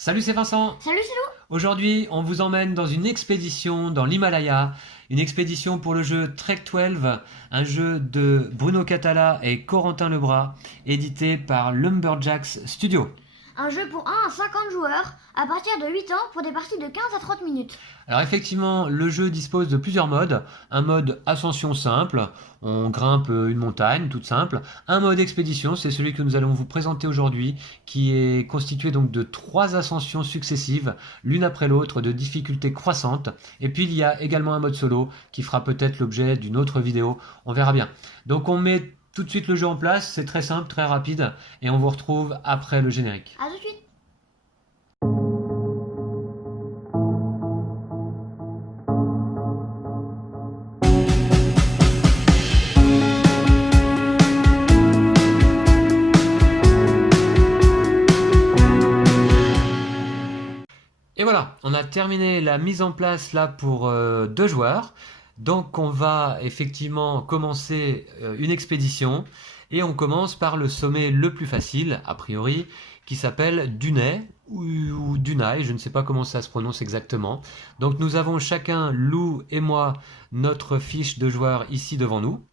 Salut, c'est Vincent. Salut, c'est Lou. Aujourd'hui, on vous emmène dans une expédition dans l'Himalaya, une expédition pour le jeu Trek 12, un jeu de Bruno Catala et Corentin Lebras, édité par Lumberjacks Studio. Un jeu pour 1 à 50 joueurs, à partir de 8 ans pour des parties de 15 à 30 minutes. Alors effectivement, le jeu dispose de plusieurs modes. Un mode ascension simple, on grimpe une montagne toute simple. Un mode expédition, c'est celui que nous allons vous présenter aujourd'hui, qui est constitué donc de 3 ascensions successives, l'une après l'autre, de difficulté croissante. Et puis il y a également un mode solo, qui fera peut-être l'objet d'une autre vidéo, on verra bien. Donc on met tout de suite le jeu en place, c'est très simple, très rapide, et on vous retrouve après le générique. A tout de suite. Et voilà, on a terminé la mise en place là pour 2 joueurs. Donc on va effectivement commencer une expédition et on commence par le sommet le plus facile, a priori, qui s'appelle Dunay ou Dunay, je ne sais pas comment ça se prononce exactement. Donc nous avons chacun, Lou et moi, notre fiche de joueur ici devant nous.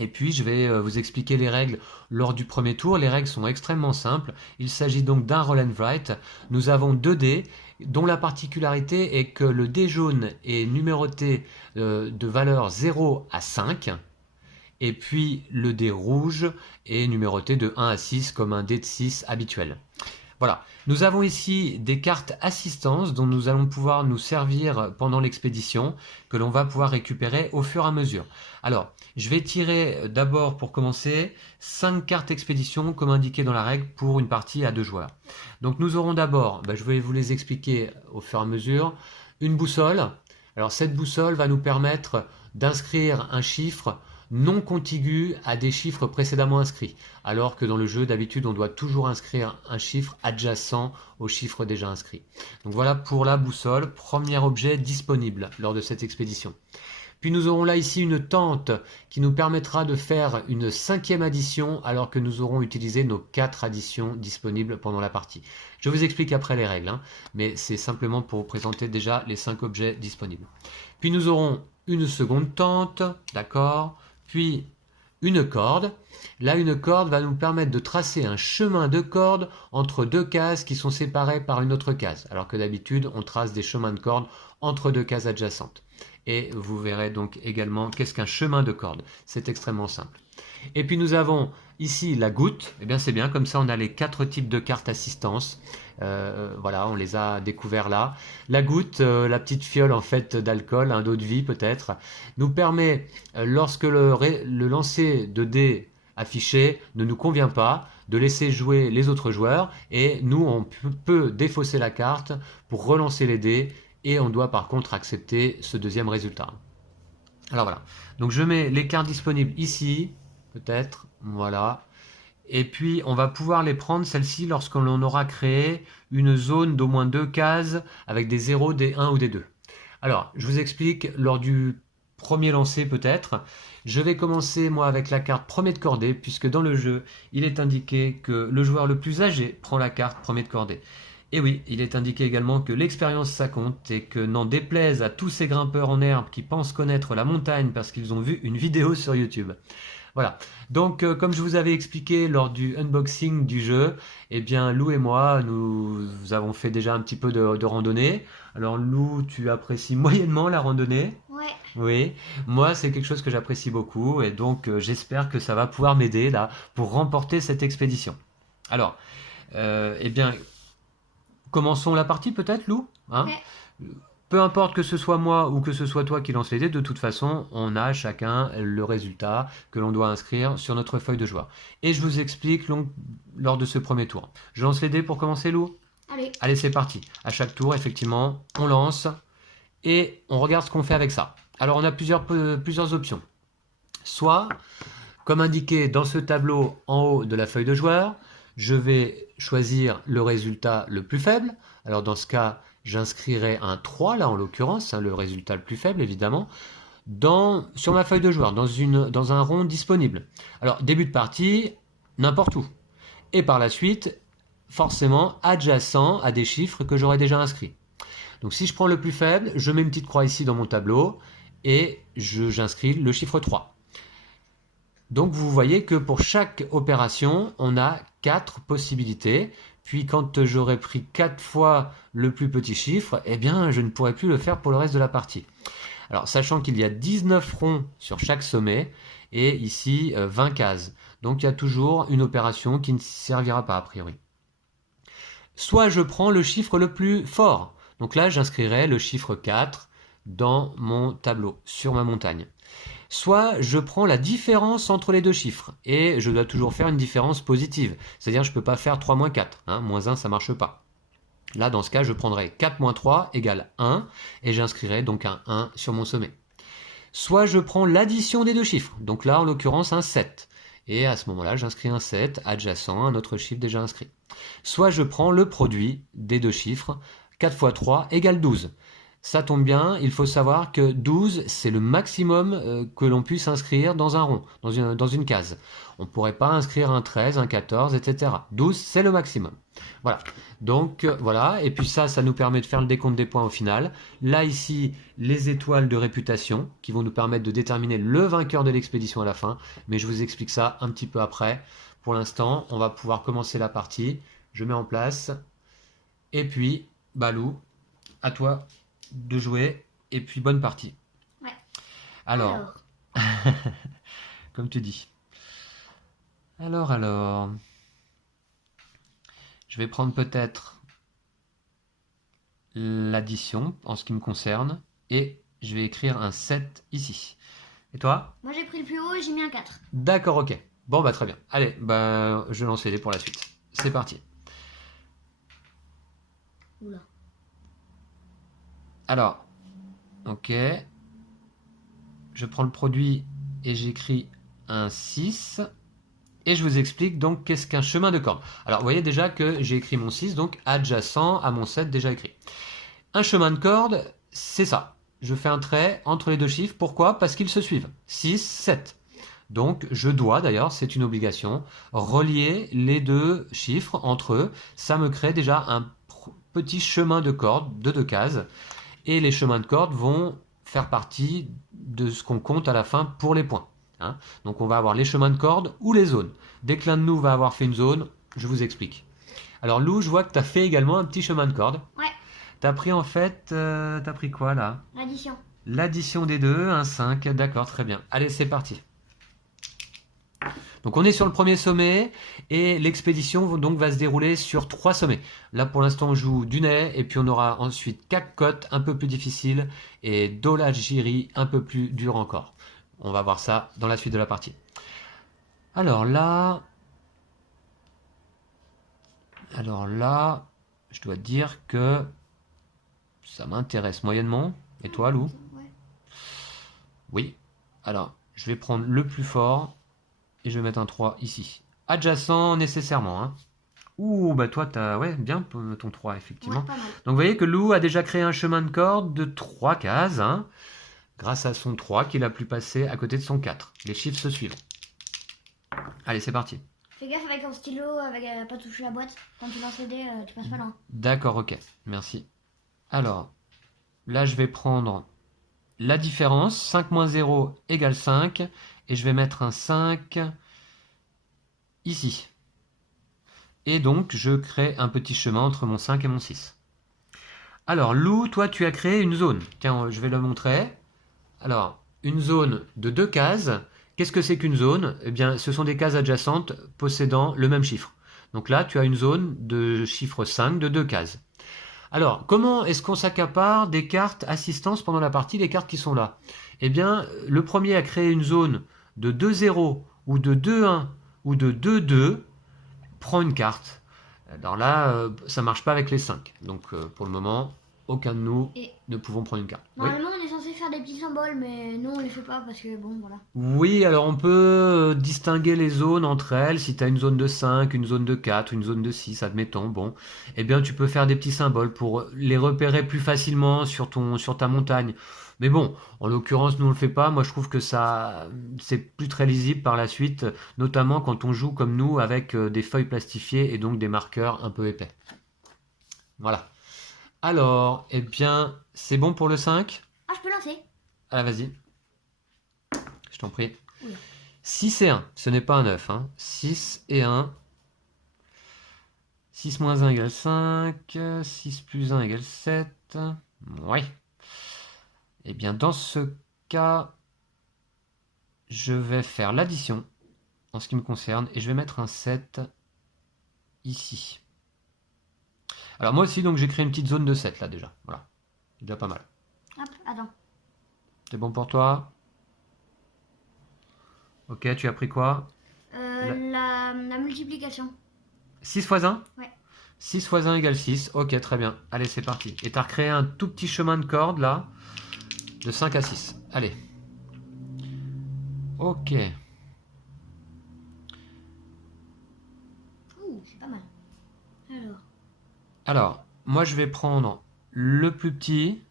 Et puis je vais vous expliquer les règles lors du premier tour. Les règles sont extrêmement simples. Il s'agit donc d'un roll and write. Nous avons 2 dés dont la particularité est que le dé jaune est numéroté de valeur 0 à 5. Et puis le dé rouge est numéroté de 1 à 6 comme un dé de 6 habituel. Voilà, nous avons ici des cartes assistance dont nous allons pouvoir nous servir pendant l'expédition, que l'on va pouvoir récupérer au fur et à mesure. Alors, je vais tirer d'abord pour commencer 5 cartes expédition comme indiqué dans la règle pour une partie à 2 joueurs. Donc nous aurons d'abord, je vais vous les expliquer au fur et à mesure, une boussole. Alors cette boussole va nous permettre d'inscrire un chiffre non contigu à des chiffres précédemment inscrits, alors que dans le jeu d'habitude on doit toujours inscrire un chiffre adjacent au chiffre déjà inscrit. Donc voilà pour la boussole, premier objet disponible lors de cette expédition. Puis nous aurons là ici une tente qui nous permettra de faire une 5e addition alors que nous aurons utilisé nos 4 additions disponibles pendant la partie. Je vous explique après les règles, mais c'est simplement pour vous présenter déjà les 5 objets disponibles. Puis nous aurons une seconde tente, d'accord, puis une corde. Là, une corde va nous permettre de tracer un chemin de corde entre 2 cases qui sont séparées par une autre case, alors que d'habitude, on trace des chemins de corde entre 2 cases adjacentes. Et vous verrez donc également qu'est-ce qu'un chemin de corde. C'est extrêmement simple. Et puis nous avons ici la goutte. Eh bien c'est bien, comme ça on a les 4 types de cartes assistance. Voilà, on les a découverts là. La goutte, la petite fiole en fait d'alcool, un d'eau de vie peut-être, nous permet, lorsque le lancer de dés affiché ne nous convient pas, de laisser jouer les autres joueurs et nous on peut défausser la carte pour relancer les dés et on doit par contre accepter ce deuxième résultat. Alors voilà, donc je mets les cartes disponibles ici, peut-être, voilà. Et puis on va pouvoir les prendre, celles-ci, lorsque l'on aura créé une zone d'au moins 2 cases avec des 0, des 1 ou des 2. Alors, je vous explique lors du premier lancer peut-être. Je vais commencer moi avec la carte premier de cordée, puisque dans le jeu, il est indiqué que le joueur le plus âgé prend la carte premier de cordée. Et oui, il est indiqué également que l'expérience ça compte et que n'en déplaise à tous ces grimpeurs en herbe qui pensent connaître la montagne parce qu'ils ont vu une vidéo sur YouTube. Voilà, donc comme je vous avais expliqué lors du unboxing du jeu, eh bien Lou et moi, nous avons fait déjà un petit peu de randonnée. Alors Lou, tu apprécies moyennement la randonnée? Ouais. Oui, moi c'est quelque chose que j'apprécie beaucoup et donc j'espère que ça va pouvoir m'aider là pour remporter cette expédition. Alors, eh bien, commençons la partie peut-être Lou, hein? Ouais. Peu importe que ce soit moi ou que ce soit toi qui lance les dés, de toute façon, on a chacun le résultat que l'on doit inscrire sur notre feuille de joueur. Et je vous explique lors de ce premier tour. Je lance les dés pour commencer, Lou? Allez. Allez, c'est parti. À chaque tour, effectivement, on lance et on regarde ce qu'on fait avec ça. Alors, on a plusieurs options. Soit, comme indiqué dans ce tableau en haut de la feuille de joueur, je vais choisir le résultat le plus faible. Alors, dans ce cas, j'inscrirai un 3, là en l'occurrence, le résultat le plus faible évidemment, sur ma feuille de joueur, dans un rond disponible. Alors, début de partie, n'importe où. Et par la suite, forcément adjacent à des chiffres que j'aurais déjà inscrits. Donc si je prends le plus faible, je mets une petite croix ici dans mon tableau et j'inscris le chiffre 3. Donc vous voyez que pour chaque opération, on a 4 possibilités. Puis quand j'aurai pris 4 fois le plus petit chiffre, eh bien je ne pourrai plus le faire pour le reste de la partie. Alors sachant qu'il y a 19 ronds sur chaque sommet et ici 20 cases. Donc il y a toujours une opération qui ne servira pas a priori. Soit je prends le chiffre le plus fort. Donc là j'inscrirai le chiffre 4 dans mon tableau, sur ma montagne. Soit je prends la différence entre les deux chiffres, et je dois toujours faire une différence positive, c'est-à-dire je ne peux pas faire 3 moins 4, moins 1 ça ne marche pas. Là dans ce cas je prendrai 4 moins 3 égale 1, et j'inscrirai donc un 1 sur mon sommet. Soit je prends l'addition des deux chiffres, donc là en l'occurrence un 7, et à ce moment-là j'inscris un 7 adjacent à un autre chiffre déjà inscrit. Soit je prends le produit des deux chiffres, 4 fois 3 égale 12. Ça tombe bien, il faut savoir que 12, c'est le maximum que l'on puisse inscrire dans un rond, dans une case. On ne pourrait pas inscrire un 13, un 14, etc. 12, c'est le maximum. Voilà. Donc, voilà. Et puis ça nous permet de faire le décompte des points au final. Là, ici, les étoiles de réputation qui vont nous permettre de déterminer le vainqueur de l'expédition à la fin. Mais je vous explique ça un petit peu après. Pour l'instant, on va pouvoir commencer la partie. Je mets en place. Et puis, Balou, à toi de jouer, et puis bonne partie. Ouais. Alors. Comme tu dis. Alors. Je vais prendre peut-être l'addition en ce qui me concerne, et je vais écrire un 7 ici. Et toi? Moi j'ai pris le plus haut et j'ai mis un 4. D'accord, ok. Bon, bah très bien. Allez, je lance les dés pour la suite. C'est parti. Oula. Alors, ok. Je prends le produit et j'écris un 6. Et je vous explique donc qu'est-ce qu'un chemin de corde. Alors, vous voyez déjà que j'ai écrit mon 6, donc adjacent à mon 7 déjà écrit. Un chemin de corde, c'est ça. Je fais un trait entre les deux chiffres. Pourquoi? Parce qu'ils se suivent. 6, 7. Donc, je dois, d'ailleurs, c'est une obligation, relier les deux chiffres entre eux. Ça me crée déjà un petit chemin de corde de 2 cases. Et les chemins de corde vont faire partie de ce qu'on compte à la fin pour les points. Donc on va avoir les chemins de corde ou les zones. Dès que l'un de nous va avoir fait une zone, je vous explique. Alors Lou, je vois que tu as fait également un petit chemin de corde. Ouais. Tu as pris en fait, t'as pris quoi là? L'addition. L'addition des deux, un 5, d'accord, très bien. Allez, c'est parti. Donc on est sur le premier sommet et l'expédition donc va se dérouler sur 3 sommets. Là pour l'instant on joue Dunay et puis on aura ensuite Cap-Côte un peu plus difficile et Dolagiri un peu plus dur encore. On va voir ça dans la suite de la partie. Alors là, je dois dire que ça m'intéresse moyennement. Et toi Lou? Ouais. Oui. Alors je vais prendre le plus fort. Et je vais mettre un 3 ici. Adjacent nécessairement. Ouh, bah toi, t'as bien ton 3, effectivement. Ouais, pas mal. Donc vous voyez que Lou a déjà créé un chemin de corde de 3 cases, grâce à son 3 qu'il a pu passer à côté de son 4. Les chiffres se suivent. Allez, c'est parti. Fais gaffe avec ton stylo, avec pas toucher la boîte. Quand tu lances les dés, tu passes pas loin. D'accord, ok. Merci. Alors, là, je vais prendre la différence. 5 moins 0 égale 5. Et je vais mettre un 5 ici. Et donc, je crée un petit chemin entre mon 5 et mon 6. Alors, Lou, toi, tu as créé une zone. Tiens, je vais le montrer. Alors, une zone de 2 cases. Qu'est-ce que c'est qu'une zone? Eh bien, ce sont des cases adjacentes possédant le même chiffre. Donc là, tu as une zone de chiffre 5 de 2 cases. Alors, comment est-ce qu'on s'accapare des cartes assistance pendant la partie, les cartes qui sont là? Eh bien, le premier a créé une zone de 2-0 ou de 2-1 ou de 2-2 prend une carte. Alors là, ça marche pas avec les 5. Donc pour le moment, aucun de nous ne pouvons prendre une carte. Normalement, on est censé faire faire des petits symboles, mais nous on les fait pas parce que bon, voilà. Oui, alors on peut distinguer les zones entre elles. Si tu as une zone de 5, une zone de 4, une zone de 6, admettons, bon, eh bien tu peux faire des petits symboles pour les repérer plus facilement sur ta montagne. Mais bon, en l'occurrence, nous on le fait pas. Moi, je trouve que ça, c'est plus très lisible par la suite, notamment quand on joue comme nous avec des feuilles plastifiées et donc des marqueurs un peu épais. Voilà. Alors, eh bien, c'est bon pour le 5? Ah, je peux lancer? Ah, vas-y, je t'en prie. Oui. 6 et 1, ce n'est pas un 9. Hein. 6 et 1. 6 moins 1 égale 5. 6 plus 1 égale 7. Oui. Eh bien, dans ce cas, je vais faire l'addition en ce qui me concerne et je vais mettre un 7 ici. Alors moi aussi, donc j'ai créé une petite zone de 7 là déjà. Voilà. C'est déjà pas mal. Hop, attends. C'est bon pour toi? Ok, tu as pris quoi? La multiplication. 6 fois 1? Ouais. 6 fois 1 égale 6. Ok, très bien. Allez, c'est parti. Et tu as recréé un tout petit chemin de corde là, de 5 à 6. Allez. Ok. Ouh, c'est pas mal. Alors, moi je vais prendre le plus petit.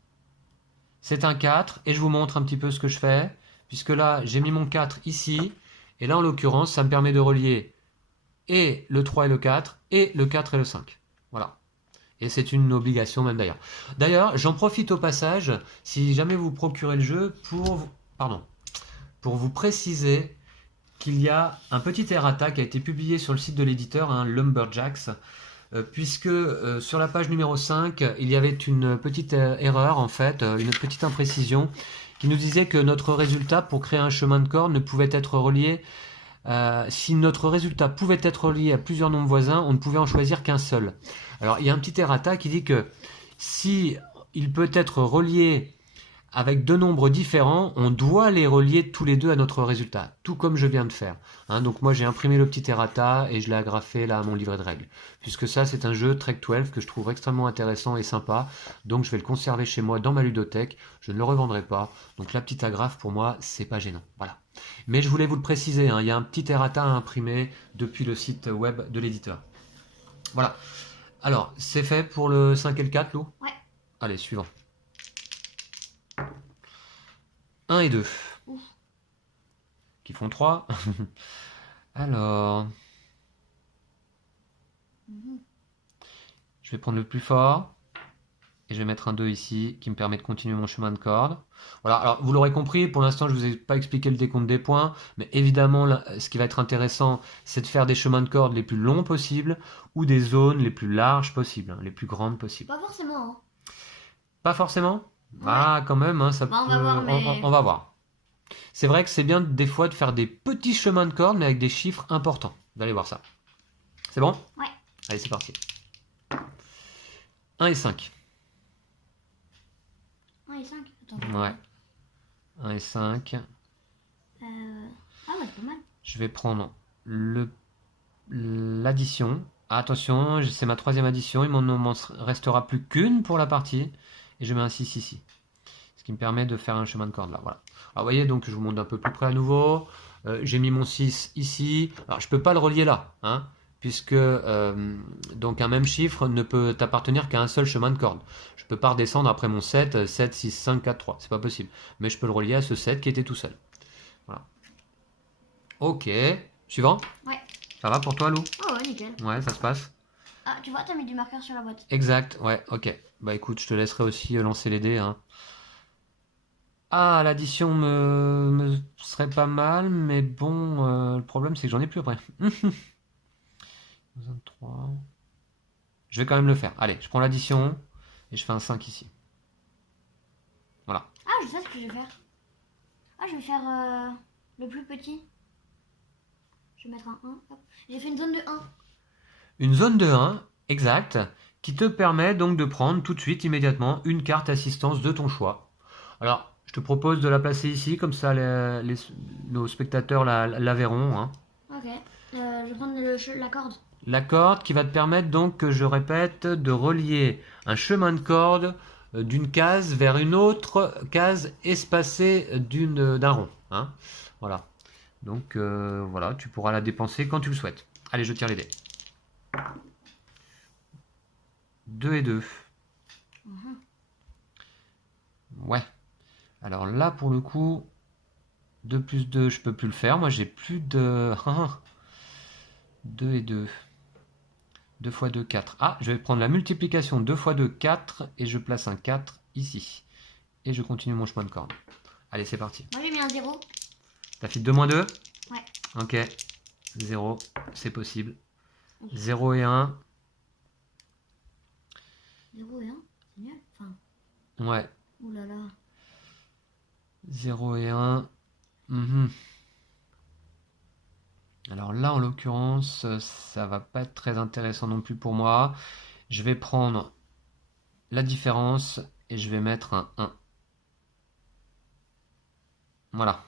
C'est un 4. Et je vous montre un petit peu ce que je fais. Puisque là, j'ai mis mon 4 ici. Et là, en l'occurrence, ça me permet de relier et le 3 et le 4, et le 4 et le 5. Voilà. Et c'est une obligation même d'ailleurs. D'ailleurs, j'en profite au passage, si jamais vous procurez le jeu, pour vous préciser qu'il y a un petit errata qui a été publié sur le site de l'éditeur, hein, Lumberjacks, puisque sur la page numéro 5, il y avait une petite erreur, en fait, une petite imprécision, qui nous disait que notre résultat pour créer un chemin de corde ne pouvait être relié. Si notre résultat pouvait être relié à plusieurs nombres voisins, on ne pouvait en choisir qu'un seul. Alors, il y a un petit errata qui dit que si il peut être relié avec deux nombres différents, on doit les relier tous les deux à notre résultat, tout comme je viens de faire. Hein, donc moi, j'ai imprimé le petit errata et je l'ai agrafé là à mon livret de règles. Puisque ça, c'est un jeu Trek 12 que je trouve extrêmement intéressant et sympa. Donc, je vais le conserver chez moi dans ma ludothèque. Je ne le revendrai pas. Donc, la petite agrafe, pour moi, c'est pas gênant. Voilà. Mais je voulais vous le préciser, hein, il y a un petit errata à imprimer depuis le site web de l'éditeur. Voilà. Alors, c'est fait pour le 5 et le 4, Lou? Ouais. Allez, suivant. 1 et 2. Ouf. Qui font 3. Alors, je vais prendre le plus fort. Et je vais mettre un 2 ici, qui me permet de continuer mon chemin de corde. Voilà, alors vous l'aurez compris, pour l'instant je ne vous ai pas expliqué le décompte des points, mais évidemment là, ce qui va être intéressant, c'est de faire des chemins de corde les plus longs possibles, ou des zones les plus larges possibles, hein, les plus grandes possibles. Pas forcément, hein. Pas forcément? Ah, quand même, hein, ça Bah, on peut... va voir, mais... on va voir. C'est vrai que c'est bien des fois de faire des petits chemins de corde, mais avec des chiffres importants. Vous allez voir ça. C'est bon? Ouais. Allez, c'est parti. 1 et 5. 1 et 5. Attends. Ouais. 1 et 5. Ah ouais, c'est pas mal. Je vais prendre l'addition. Ah, attention, c'est ma troisième addition. Il m'en restera plus qu'une pour la partie. Et je mets un 6 ici. Ce qui me permet de faire un chemin de corde là. Voilà. Alors, vous voyez, donc je vous montre un peu plus près à nouveau. J'ai mis mon 6 ici. Alors, je ne peux pas le relier là. Hein, puisque donc un même chiffre ne peut appartenir qu'à un seul chemin de corde. Je ne peux pas redescendre après mon 7, 7, 6, 5, 4, 3. C'est pas possible. Mais je peux le relier à ce 7 qui était tout seul. Voilà. Ok. Suivant? Ouais. Ça va pour toi, Lou? Oh ouais, nickel. Ouais, ça se passe. Ah, tu vois, t'as mis du marqueur sur la boîte. Exact, ouais, ok. Bah écoute, je te laisserai aussi lancer les dés. Hein. Ah, l'addition me serait pas mal, mais bon, le problème c'est que j'en ai plus après. 23. Je vais quand même le faire. Allez, je prends l'addition et je fais un 5 ici. Voilà. Ah, je sais ce que je vais faire. Ah, je vais faire le plus petit. Je vais mettre un 1. Hop. J'ai fait une zone de 1. Une zone de 1, exact, qui te permet donc de prendre tout de suite, immédiatement, une carte assistance de ton choix. Alors, je te propose de la placer ici, comme ça nos spectateurs la verront. Hein. Ok. Je vais prendre la corde. La corde qui va te permettre donc, que je répète, de relier un chemin de corde d'une case vers une autre case espacée d'un rond. Hein. Voilà. Donc voilà, tu pourras la dépenser quand tu le souhaites. Allez, je tire les dés. 2 et 2. Ouais. Alors là, pour le coup, 2 plus 2, je peux plus le faire. Moi, j'ai plus de... 2 et 2. 2 fois 2, 4. Ah, je vais prendre la multiplication 2 fois 2, 4. Et je place un 4 ici. Et je continue mon chemin de corde. Allez, c'est parti. Moi j'ai mis un 0. T'as fait 2 moins 2? Ouais. Ok. 0, c'est possible. Ok. 0 et 1. 0 et 1, c'est nul. Enfin, Ouais. ouh là là. 0 et 1. Mhm. Alors là, en l'occurrence, ça va pas être très intéressant non plus pour moi. Je vais prendre la différence et je vais mettre un 1. Voilà.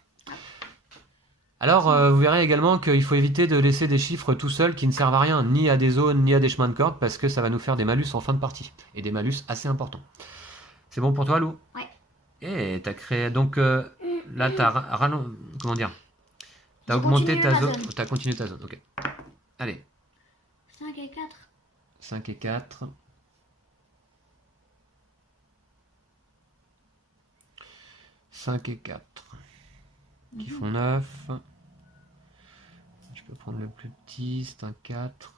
Alors, vous verrez également qu'il faut éviter de laisser des chiffres tout seuls qui ne servent à rien, ni à des zones, ni à des chemins de corde, parce que ça va nous faire des malus en fin de partie. Et des malus assez importants. C'est bon pour toi, Lou? Ouais. Et t'as créé... Donc, là, comment dire? T'as J'ai augmenté continué ta ma zone. zone. T'as continué ta zone, ok. Allez. 5 et 4. 5 et 4. 5 et 4. Qui font 9. Je peux prendre le plus petit, c'est un 4.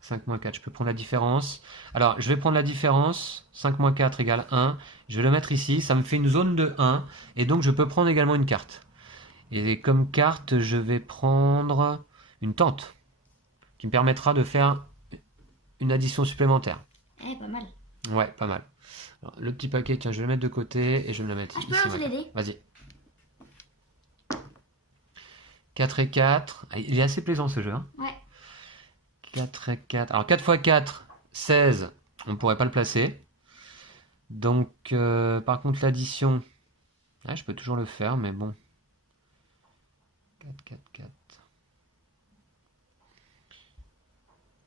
5 moins 4, je peux prendre la différence. Alors, je vais prendre la différence. 5 moins 4 égale 1. Je vais le mettre ici. Ça me fait une zone de 1. Et donc, je peux prendre également une carte. Et comme carte, je vais prendre une tente. Qui me permettra de faire une addition supplémentaire. Eh, pas mal. Ouais, pas mal. Alors, le petit paquet, tiens, je vais le mettre de côté. Et je vais me le mettre Ah, je peux ici. lancer les dés? Vas-y. 4 et 4. Ah, il est assez plaisant ce jeu. Hein. Ouais. 4 et 4. Alors 4 x 4, 16. On ne pourrait pas le placer. Donc, par contre, l'addition, je peux toujours le faire, mais bon. 4, 4, 4.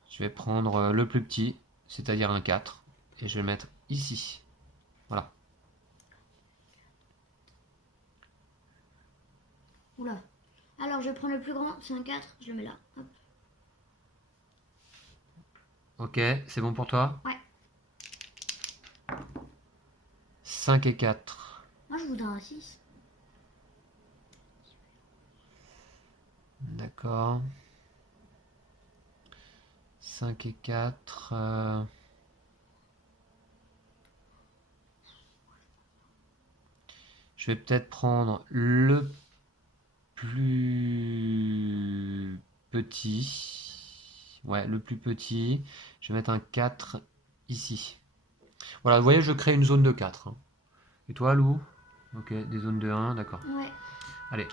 Je vais prendre le plus petit, c'est-à-dire un 4, et je vais le mettre ici. Voilà. Oula. Alors, je prends le plus grand, c'est un 4, je le mets là. Hop. Ok, c'est bon pour toi? Ouais. 5 et 4. Moi, je voudrais un 6. D'accord. 5 et 4. Je vais peut-être prendre le plus petit. Ouais, le plus petit. Je vais mettre un 4 ici. Voilà, vous voyez, je crée une zone de 4. Hein. Et toi, Lou? Ok, des zones de 1, d'accord. Ouais. Allez.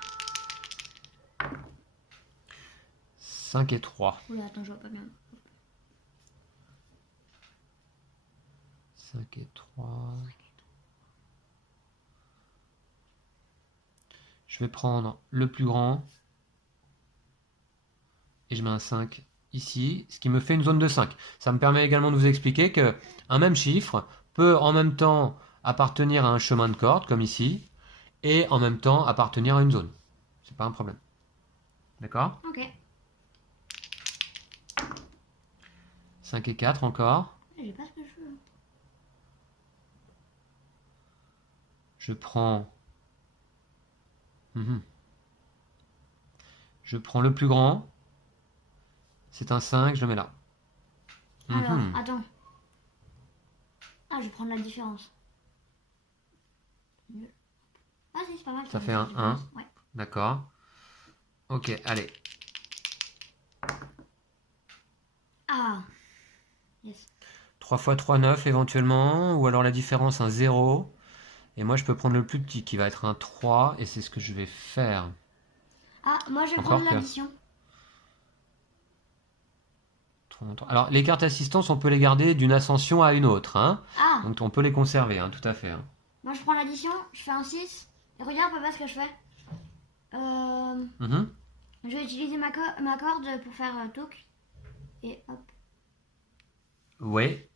5 et 3. Oula, attends, je vois pas bien. 5 et 3. Je vais prendre le plus grand. Et je mets un 5 ici, ce qui me fait une zone de 5. Ça me permet également de vous expliquer qu'un même chiffre peut en même temps appartenir à un chemin de corde, comme ici, et en même temps appartenir à une zone. C'est pas un problème. D'accord? Ok. 5 et 4 encore. J'ai pas ce que je veux. Je prends... Je prends le plus grand. C'est un 5, je le mets là. Alors, attends. Ah, je vais prendre la différence. Nul. Ah, si, c'est pas mal. Ça fait un 1. Ouais. D'accord. Ok, allez. Ah. Yes. 3 fois 3, 9 éventuellement. Ou alors la différence, un 0. Et moi, je peux prendre le plus petit qui va être un 3. Et c'est ce que je vais faire. Ah, moi, je vais Encore prendre que- l'addition. Alors, les cartes assistance, on peut les garder d'une ascension à une autre. Hein. Ah. Donc, on peut les conserver, hein, tout à fait. Hein. Moi, je prends l'addition, je fais un 6. Et regarde, papa, ce que je fais. Mhm. Je vais utiliser ma corde pour faire toc. Et hop. Ouais.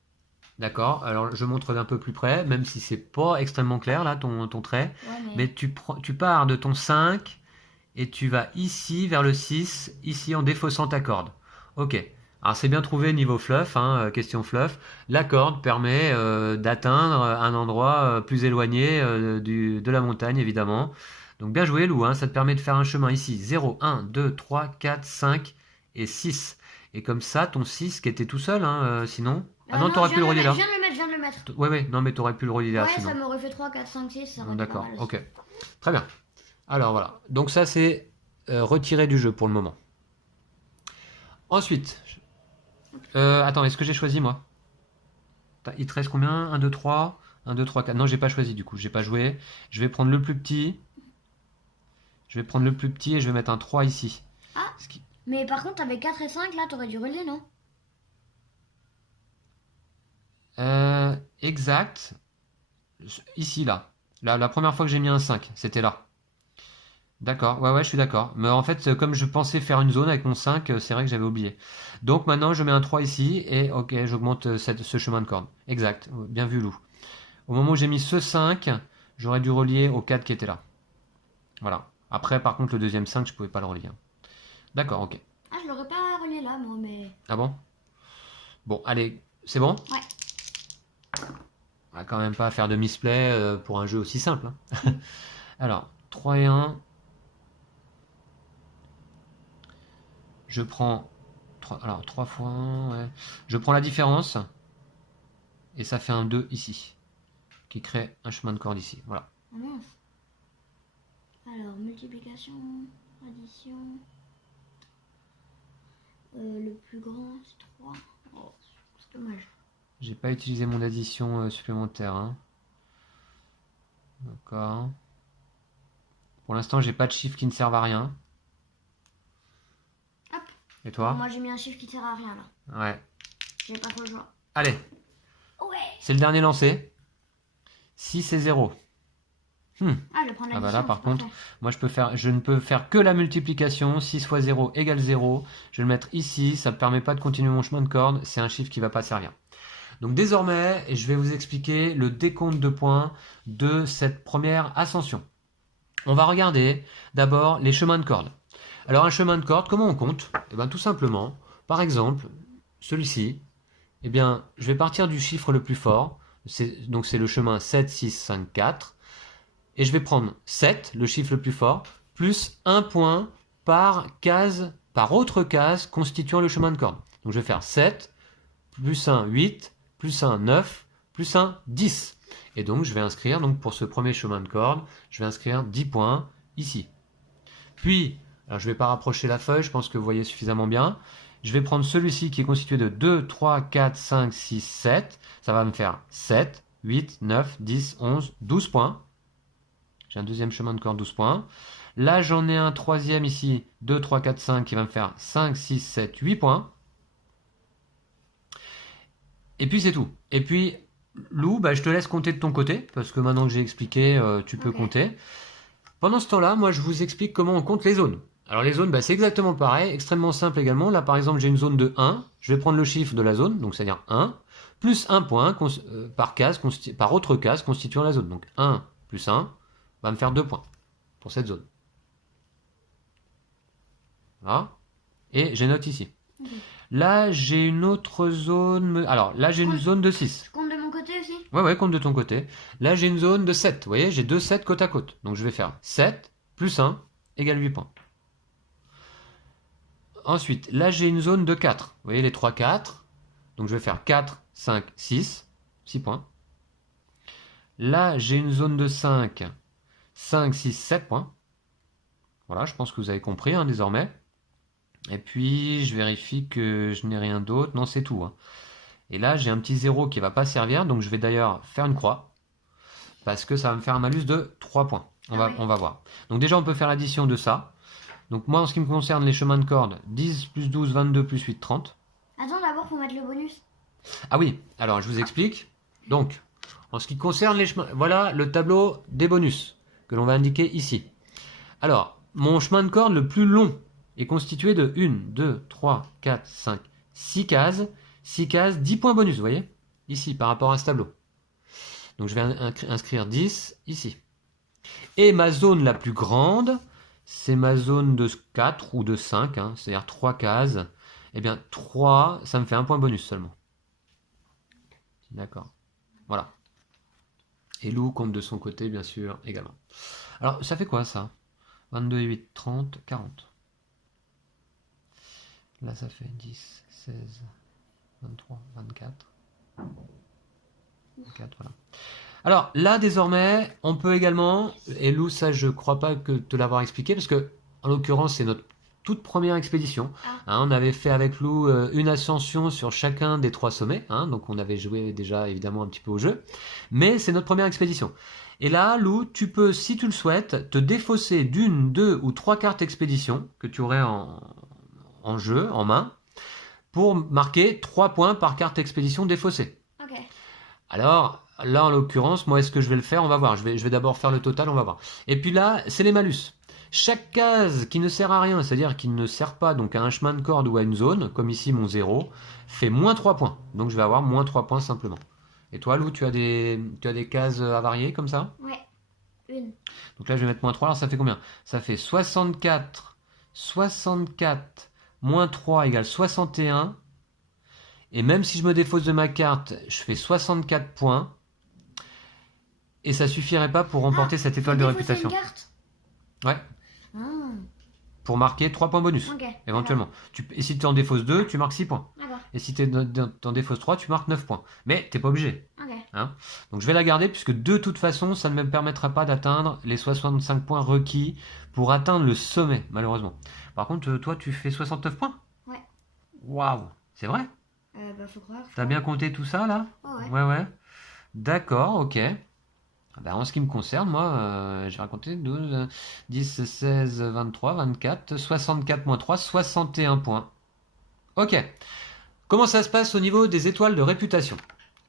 D'accord, alors je montre d'un peu plus près, même si c'est pas extrêmement clair là, ton trait. Ouais, Mais tu pars de ton 5 et tu vas ici vers le 6, ici en défaussant ta corde. Ok, alors c'est bien trouvé niveau fluff, hein, question fluff. La corde permet d'atteindre un endroit plus éloigné de la montagne évidemment. Donc bien joué Lou, hein, ça te permet de faire un chemin ici. 0, 1, 2, 3, 4, 5 et 6. Et comme ça, ton 6 qui était tout seul, hein, sinon... Ah non, non, t'aurais pu le relier là. Je viens de le mettre, je viens de le mettre. Ouais, ouais, non mais t'aurais pu le relier là Ouais, sinon. ça m'aurait fait 3, 4, 5, 6, ça aurait été pas D'accord, mal aussi. ok. Très bien. Alors voilà, donc ça c'est retiré du jeu pour le moment. Ensuite, attends, est-ce que j'ai choisi moi? Il te reste combien? 1, 2, 3, 1, 2, 3, 4. Non, j'ai pas choisi du coup, j'ai pas joué. Je vais prendre le plus petit. Je vais prendre le plus petit et je vais mettre un 3 ici. Ah, mais par contre, avec 4 et 5, là, t'aurais dû relier, non? Exact. Ici, là. La première fois que j'ai mis un 5, c'était là. D'accord, ouais, je suis d'accord. Mais en fait, comme je pensais faire une zone avec mon 5, c'est vrai que j'avais oublié. Donc maintenant, je mets un 3 ici et ok, j'augmente ce chemin de corde. Exact, bien vu Lou. Au moment où j'ai mis ce 5, j'aurais dû relier au 4 qui était là. Voilà. Après, par contre, le deuxième 5, je pouvais pas le relier. D'accord, ok. Ah, je l'aurais pas relié là, moi, mais... Ah bon? Bon, allez, c'est bon? Ouais. On va quand même pas faire de misplay pour un jeu aussi simple, hein. Alors, 3 et 1. Je prends 3, alors 3 fois 1, ouais. Je prends la différence et ça fait un 2 ici qui crée un chemin de corde ici. Voilà. Ah mince. Alors, multiplication, addition. Le plus grand, c'est 3. Oh, c'est dommage. J'ai pas utilisé mon addition supplémentaire, hein. D'accord. Pour l'instant, j'ai pas de chiffres qui ne servent à rien. Hop. Et toi? Moi, j'ai mis un chiffre qui sert à rien là. Ouais. J'ai pas trop le choix. Allez, Ouais. c'est le dernier lancé. 6 et 0. Ah, je vais prendre l'addition. Ah bah là, par c'est contre, parfait. moi je ne peux faire que la multiplication. 6 fois 0 égale 0. Je vais le mettre ici. Ça ne me permet pas de continuer mon chemin de corde. C'est un chiffre qui ne va pas servir. Donc désormais, je vais vous expliquer le décompte de points de cette première ascension. On va regarder d'abord les chemins de corde. Alors un chemin de corde, comment on compte? Eh bien tout simplement, par exemple, celui-ci, eh bien je vais partir du chiffre le plus fort. Donc c'est le chemin 7, 6, 5, 4. Et je vais prendre 7, le chiffre le plus fort, plus 1 point par case, par autre case constituant le chemin de corde. Donc je vais faire 7, plus 1, 8, plus 1, 9, plus 1, 10. Et donc je vais inscrire, donc pour ce premier chemin de corde, je vais inscrire 10 points ici. Puis, alors je ne vais pas rapprocher la feuille, je pense que vous voyez suffisamment bien. Je vais prendre celui-ci qui est constitué de 2, 3, 4, 5, 6, 7. Ça va me faire 7, 8, 9, 10, 11, 12 points. J'ai un deuxième chemin de corde, 12 points. Là, j'en ai un troisième ici, 2, 3, 4, 5, qui va me faire 5, 6, 7, 8 points. Et puis, c'est tout. Et puis, Lou, bah, je te laisse compter de ton côté, parce que maintenant que j'ai expliqué, tu peux compter. Pendant ce temps-là, moi, je vous explique comment on compte les zones. Alors, les zones, bah, c'est exactement pareil, extrêmement simple également. Là, par exemple, j'ai une zone de 1. Je vais prendre le chiffre de la zone, donc c'est-à-dire 1, plus 1 point par autre case constituant la zone. Donc, 1 plus 1 va me faire 2 points pour cette zone. Voilà. Et j'ai note ici. Là, j'ai une autre zone. Alors, là, j'ai une zone de 6. Je compte de mon côté aussi? Ouais, compte de ton côté. Là, j'ai une zone de 7. Vous voyez, j'ai 2 7 côte à côte. Donc, je vais faire 7 plus 1 égale 8 points. Ensuite, là, j'ai une zone de 4. Vous voyez, les 3, 4. Donc, je vais faire 4, 5, 6. 6 points. Là, j'ai une zone de 5. 5, 6, 7 points. Voilà, je pense que vous avez compris hein, désormais. Et puis, je vérifie que je n'ai rien d'autre. Non, c'est tout. Hein. Et là, j'ai un petit 0 qui ne va pas servir. Donc, je vais d'ailleurs faire une croix. Parce que ça va me faire un malus de 3 points. On va voir. Donc, déjà, on peut faire l'addition de ça. Donc, moi, en ce qui me concerne, les chemins de corde, 10 plus 12, 22 plus 8, 30. Attends, d'abord, il faut mettre le bonus. Ah oui, alors, je vous explique. Donc, en ce qui concerne les chemins... Voilà le tableau des bonus que l'on va indiquer ici. Alors, mon chemin de corde le plus long est constitué de 1, 2, 3, 4, 5, 6 cases. 6 cases, 10 points bonus, vous voyez? ici, par rapport à ce tableau. Donc je vais inscrire 10 ici. Et ma zone la plus grande, c'est ma zone de 4 ou de 5, hein, c'est-à-dire 3 cases. Eh bien 3, ça me fait un point bonus seulement. D'accord. Voilà. Et Lou compte de son côté, bien sûr, également. Alors, ça fait quoi, ça? 22 et 8, 30, 40. Là, ça fait 10, 16, 23, 24. 24, voilà. Alors, là, désormais, on peut également... Et Lou, ça, je crois pas que te l'avoir expliqué, parce que, en l'occurrence, c'est notre toute première expédition. Hein, on avait fait avec Lou une ascension sur chacun des 3 sommets, hein, donc on avait joué déjà évidemment un petit peu au jeu, mais c'est notre première expédition. Et là, Lou, tu peux, si tu le souhaites, te défausser d'une, 2 ou 3 cartes expédition que tu aurais en jeu, en main, pour marquer 3 points par carte expédition défaussée. Ok. Alors, là en l'occurrence, moi est-ce que je vais le faire? On va voir, je vais d'abord faire le total, on va voir. Et puis là, c'est les malus. Chaque case qui ne sert à rien, c'est-à-dire qui ne sert pas donc à un chemin de corde ou à une zone, comme ici mon 0, fait moins 3 points. Donc je vais avoir moins 3 points simplement. Et toi, Lou, tu as des cases à varier comme ça? Ouais, une. Donc là, je vais mettre moins 3, alors ça fait combien? Ça fait 64, moins 3 égale 61. Et même si je me défausse de ma carte, je fais 64 points. Et ça suffirait pas pour remporter cette étoile de réputation. Une carte. Ouais. Pour marquer 3 points bonus, éventuellement. Et si tu en défausses 2, tu marques 6 points. Et si tu en défausses 3, tu marques 9 points. Mais t'es pas obligé. Hein, donc je vais la garder puisque de toute façon, ça ne me permettra pas d'atteindre les 65 points requis pour atteindre le sommet, malheureusement. Par contre, toi, tu fais 69 points? Ouais. Waouh, c'est vrai? Faut croire. T'as bien compté tout ça, là? Ouais. D'accord, ok. Ben, en ce qui me concerne, moi, j'ai raconté 12, 10, 16, 23, 24, 64 moins 3, 61 points. Ok. Comment ça se passe au niveau des étoiles de réputation?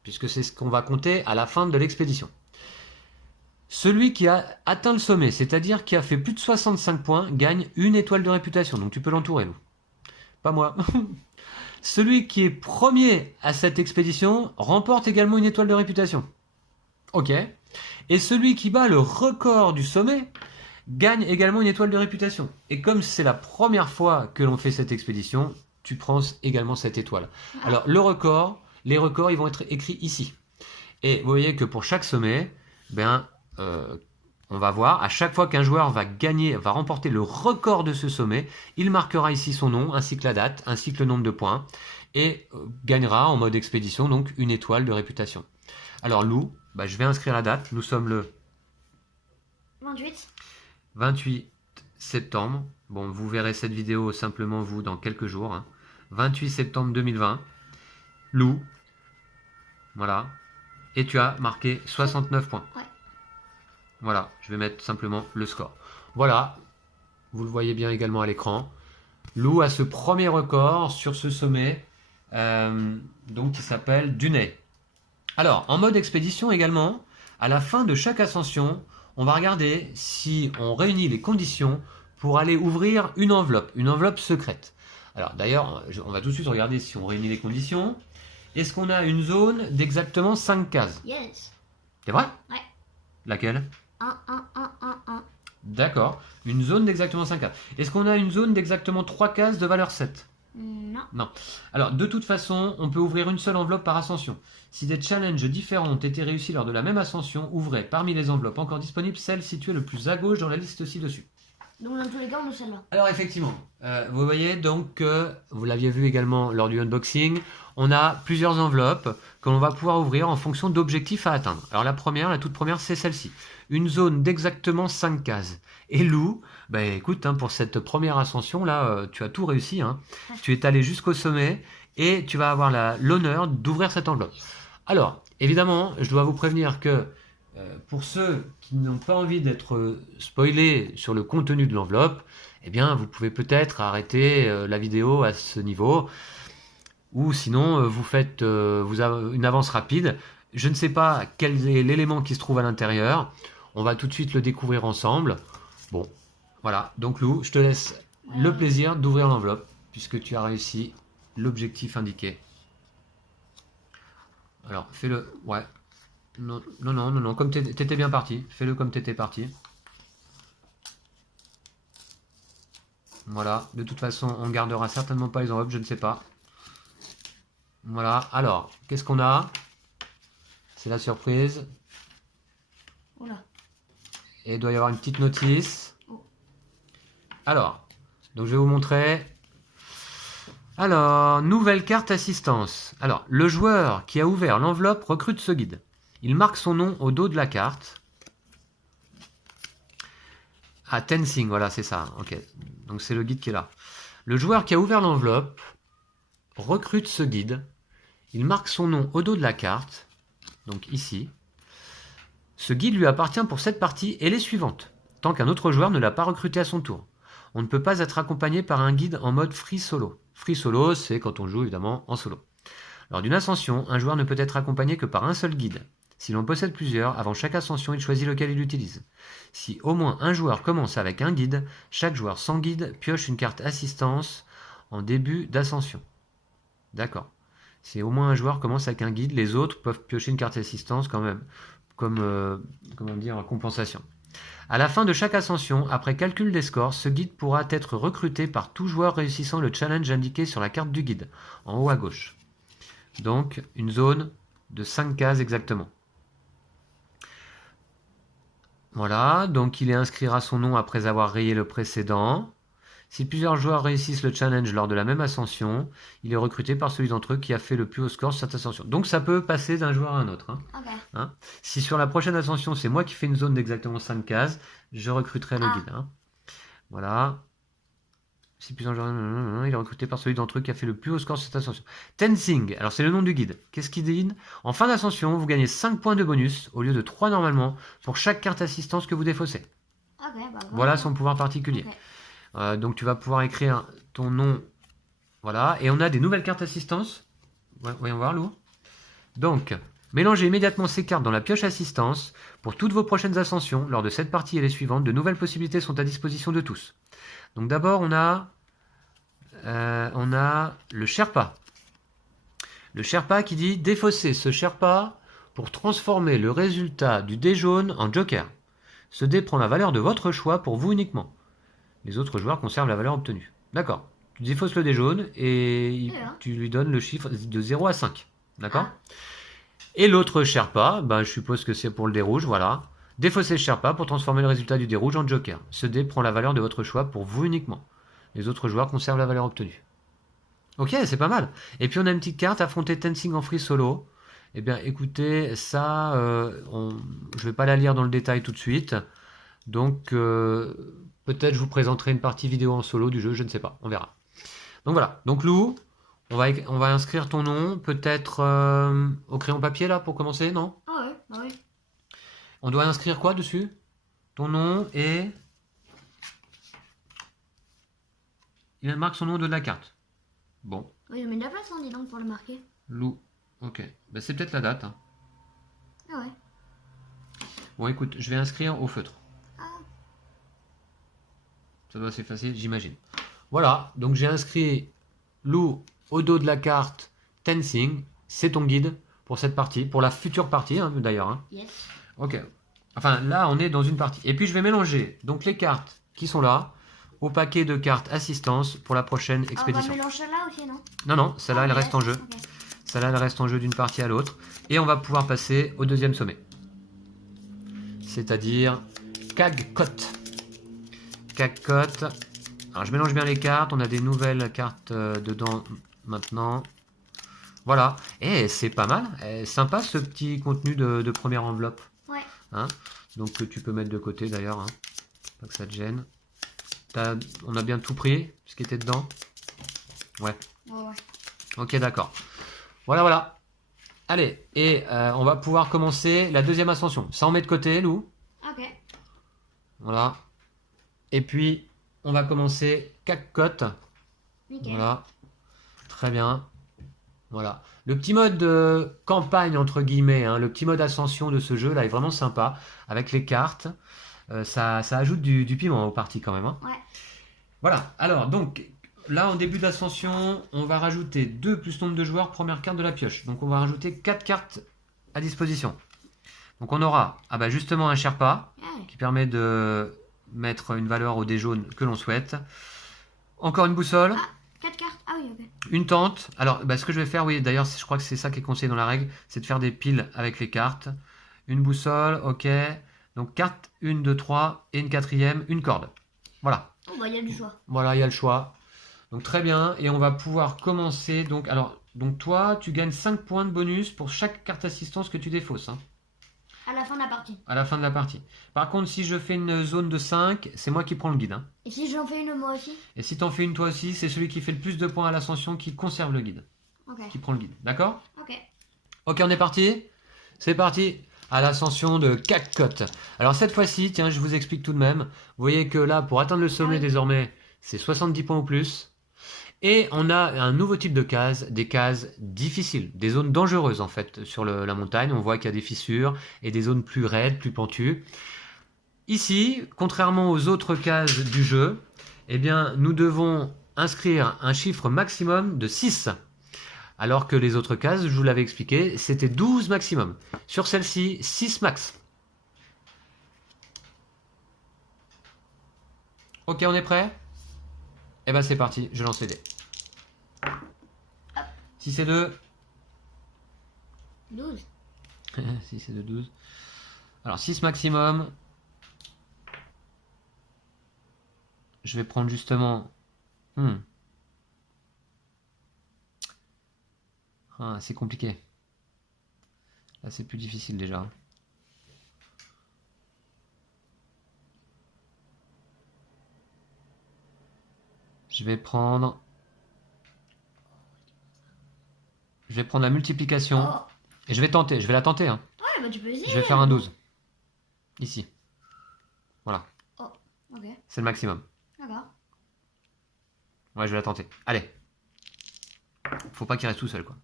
Puisque c'est ce qu'on va compter à la fin de l'expédition. Celui qui a atteint le sommet, c'est-à-dire qui a fait plus de 65 points, gagne une étoile de réputation. Donc tu peux l'entourer, Lou. Pas moi. Celui qui est premier à cette expédition remporte également une étoile de réputation. Ok. Et celui qui bat le record du sommet gagne également une étoile de réputation. Et comme c'est la première fois que l'on fait cette expédition, tu prends également cette étoile. Alors les records, ils vont être écrits ici. Et vous voyez que pour chaque sommet, on va voir, à chaque fois qu'un joueur va remporter le record de ce sommet, il marquera ici son nom, ainsi que la date, ainsi que le nombre de points, et gagnera en mode expédition donc une étoile de réputation. Alors Lou, je vais inscrire la date. Nous sommes le 28 septembre. Bon, vous verrez cette vidéo simplement vous dans quelques jours. Hein. 28 septembre 2020. Lou. Voilà. Et tu as marqué 69 points. Ouais. Voilà, je vais mettre simplement le score. Voilà, vous le voyez bien également à l'écran. Lou a ce premier record sur ce sommet, donc qui s'appelle Dunay. Alors, en mode expédition également, à la fin de chaque ascension, on va regarder si on réunit les conditions pour aller ouvrir une enveloppe secrète. Alors d'ailleurs, on va tout de suite regarder si on réunit les conditions. Est-ce qu'on a une zone d'exactement 5 cases? Yes. C'est vrai? Ouais. Laquelle? 1. D'accord. Une zone d'exactement 5 cases. Est-ce qu'on a une zone d'exactement 3 cases de valeur 7? Non. Non. Alors, de toute façon, on peut ouvrir une seule enveloppe par ascension. Si des challenges différents ont été réussis lors de la même ascension, ouvrez parmi les enveloppes encore disponibles celle située le plus à gauche dans la liste ci-dessus. Donc dans tous les cas, on a celle-là. Alors effectivement, vous voyez donc que, vous l'aviez vu également lors du unboxing, on a plusieurs enveloppes que l'on va pouvoir ouvrir en fonction d'objectifs à atteindre. Alors la toute première, c'est celle-ci. Une zone d'exactement 5 cases. Et Lou, écoute, pour cette première ascension, là, tu as tout réussi. Hein. Tu es allé jusqu'au sommet et tu vas avoir l'honneur d'ouvrir cette enveloppe. Alors, évidemment, je dois vous prévenir que pour ceux qui n'ont pas envie d'être spoilés sur le contenu de l'enveloppe, eh bien, vous pouvez peut-être arrêter la vidéo à ce niveau, ou sinon, vous faites une avance rapide. Je ne sais pas quel est l'élément qui se trouve à l'intérieur. On va tout de suite le découvrir ensemble. Bon, voilà. Donc Lou, je te laisse le plaisir d'ouvrir l'enveloppe, puisque tu as réussi l'objectif indiqué. Alors, fais-le. Ouais. Non, non, non, non, non. Comme t'étais bien parti. Fais-le comme t'étais parti. Voilà. De toute façon, on gardera certainement pas les enveloppes, je ne sais pas. Voilà. Alors, qu'est-ce qu'on a? C'est la surprise. Oula. Et il doit y avoir une petite notice. Oh. Alors, donc je vais vous montrer. Alors, nouvelle carte assistance. Alors, le joueur qui a ouvert l'enveloppe recrute ce guide. Il marque son nom au dos de la carte. Ah, Tensing, voilà, c'est ça. Ok, donc c'est le guide qui est là. Le joueur qui a ouvert l'enveloppe recrute ce guide. Il marque son nom au dos de la carte. Donc ici. Ce guide lui appartient pour cette partie et les suivantes, tant qu'un autre joueur ne l'a pas recruté à son tour. On ne peut pas être accompagné par un guide en mode free solo. Free solo, c'est quand on joue évidemment en solo. Lors d'une ascension, un joueur ne peut être accompagné que par un seul guide. Si l'on possède plusieurs, avant chaque ascension, il choisit lequel il utilise. Si au moins un joueur commence avec un guide, chaque joueur sans guide pioche une carte assistance en début d'ascension. D'accord. Si au moins un joueur commence avec un guide, les autres peuvent piocher une carte assistance quand même, comme comment dire, compensation. À la fin de chaque ascension, après calcul des scores, ce guide pourra être recruté par tout joueur réussissant le challenge indiqué sur la carte du guide, en haut à gauche. Donc, une zone de 5 cases exactement. Voilà, donc il inscrira son nom après avoir rayé le précédent. Si plusieurs joueurs réussissent le challenge lors de la même ascension, il est recruté par celui d'entre eux qui a fait le plus haut score sur cette ascension. Donc ça peut passer d'un joueur à un autre. Hein. Ok. Hein. Si sur la prochaine ascension, c'est moi qui fais une zone d'exactement 5 cases, je recruterai le guide. Hein. Voilà. Si plusieurs joueurs, il est recruté par celui d'entre eux qui a fait le plus haut score sur cette ascension. Tensing, alors c'est le nom du guide. Qu'est-ce qu'il dit? En fin d'ascension, vous gagnez 5 points de bonus au lieu de 3 normalement pour chaque carte assistance que vous défaussez. Ok, bah, Voilà son pouvoir particulier. Ok. Donc tu vas pouvoir écrire ton nom. Voilà. Et on a des nouvelles cartes assistance. Voyons voir, Lou. Donc, mélangez immédiatement ces cartes dans la pioche assistance. Pour toutes vos prochaines ascensions, lors de cette partie et les suivantes, de nouvelles possibilités sont à disposition de tous. Donc d'abord, on a le Sherpa. Le Sherpa qui dit défausser ce Sherpa pour transformer le résultat du dé jaune en joker. Ce dé prend la valeur de votre choix pour vous uniquement. Les autres joueurs conservent la valeur obtenue. D'accord. Tu défausses le dé jaune et tu lui donnes le chiffre de 0 à 5. D'accord. Et l'autre Sherpa, je suppose que c'est pour le dé rouge, voilà. Défausser Sherpa pour transformer le résultat du dé rouge en joker. Ce dé prend la valeur de votre choix pour vous uniquement. Les autres joueurs conservent la valeur obtenue. Ok, c'est pas mal. Et puis on a une petite carte, affronter Tensing en free solo. Eh bien écoutez, ça, je vais pas la lire dans le détail tout de suite. Donc peut-être je vous présenterai une partie vidéo en solo du jeu, je ne sais pas, on verra. Donc voilà, donc Lou, on va inscrire ton nom, peut-être au crayon papier là pour commencer, non? Ah ouais, bah oui. On doit inscrire quoi dessus? Ton nom et... Il marque son nom au dos de la carte. Bon. Oui, je mets de la place, hein, dis donc, pour le marquer. Lou, ok. C'est peut-être la date. Hein. Ah ouais. Bon écoute, je vais inscrire au feutre. Ah. Ça doit être facile, j'imagine. Voilà, donc j'ai inscrit Lou au dos de la carte Tensing. C'est ton guide pour cette partie, pour la future partie hein, d'ailleurs. Hein. Yes. Ok. Enfin là, on est dans une partie. Et puis je vais mélanger donc les cartes qui sont là au paquet de cartes assistance pour la prochaine expédition. On va mélanger là aussi, non? Non, celle-là, elle reste en jeu. Okay. Celle-là, elle reste en jeu d'une partie à l'autre. Et on va pouvoir passer au deuxième sommet. C'est-à-dire Cagcot. Cagcot. Alors je mélange bien les cartes. On a des nouvelles cartes dedans maintenant. Voilà. Et c'est pas mal. Sympa ce petit contenu de première enveloppe. Ouais. Hein, donc que tu peux mettre de côté d'ailleurs. Hein, pas que ça te gêne. On a bien tout pris, ce qui était dedans. Ouais. Ouais. Ok, d'accord. Voilà. Allez, et on va pouvoir commencer la deuxième ascension. Ça, on met de côté, Lou. Ok. Voilà. Et puis, on va commencer Cagcot. Nickel. Voilà. Très bien. Voilà. Le petit mode de campagne, entre guillemets, hein, le petit mode ascension de ce jeu, là, est vraiment sympa. Avec les cartes. Ça ajoute du piment aux parties, quand même. Hein. Ouais. Voilà. Alors, donc, là, en début d'ascension, on va rajouter 2 plus nombre de joueurs, première carte de la pioche. Donc on va rajouter 4 cartes à disposition. Donc on aura justement un Sherpa Ah, qui permet de mettre une valeur au dé jaune que l'on souhaite. Encore une boussole. 4 cartes. Ah oui, ok. Une tente. Alors, ce que je vais faire, oui, d'ailleurs, je crois que c'est ça qui est conseillé dans la règle, c'est de faire des piles avec les cartes. Une boussole, ok. Donc, carte 1, 2, 3, et une quatrième, une corde. Voilà. Oh, bah, il y a du choix. Voilà, il y a le choix. Donc, très bien. Et on va pouvoir commencer. Donc, toi, tu gagnes 5 points de bonus pour chaque carte assistance que tu défausses. Hein, À la fin de la partie. à la fin de la partie. Par contre, si je fais une zone de 5, c'est moi qui prends le guide. Hein. Et si j'en fais une moi aussi? Et si t'en fais une toi aussi, c'est celui qui fait le plus de points à l'ascension qui conserve le guide. Ok. Qui prend le guide. D'accord? Ok. Ok, on est parti? C'est parti à l'ascension de Cacotte. Alors cette fois-ci, tiens, je vous explique tout de même. Vous voyez que là, pour atteindre le sommet oui. désormais, c'est 70 points ou plus. Et on a un nouveau type de cases, des cases difficiles, des zones dangereuses en fait sur la montagne. On voit qu'il y a des fissures et des zones plus raides, plus pentues. Ici, contrairement aux autres cases du jeu, eh bien, nous devons inscrire un chiffre maximum de 6. Alors que les autres cases, je vous l'avais expliqué, c'était 12 maximum. Sur celle-ci, 6 max. Ok, on est prêt? Eh ben c'est parti, je lance les dés. 6 et 2. 12. 6 et 2, 12. Alors 6 maximum. Je vais prendre justement... Ah, c'est compliqué. Là, c'est plus difficile déjà. Je vais prendre... la multiplication. Oh. Et je vais tenter. Je vais la tenter. Hein. Ouais, bah tu peux essayer. Je vais faire un 12. Ici. Voilà. Oh, ok. C'est le maximum. D'accord. Ouais, je vais la tenter. Allez. Faut pas qu'il reste tout seul, quoi.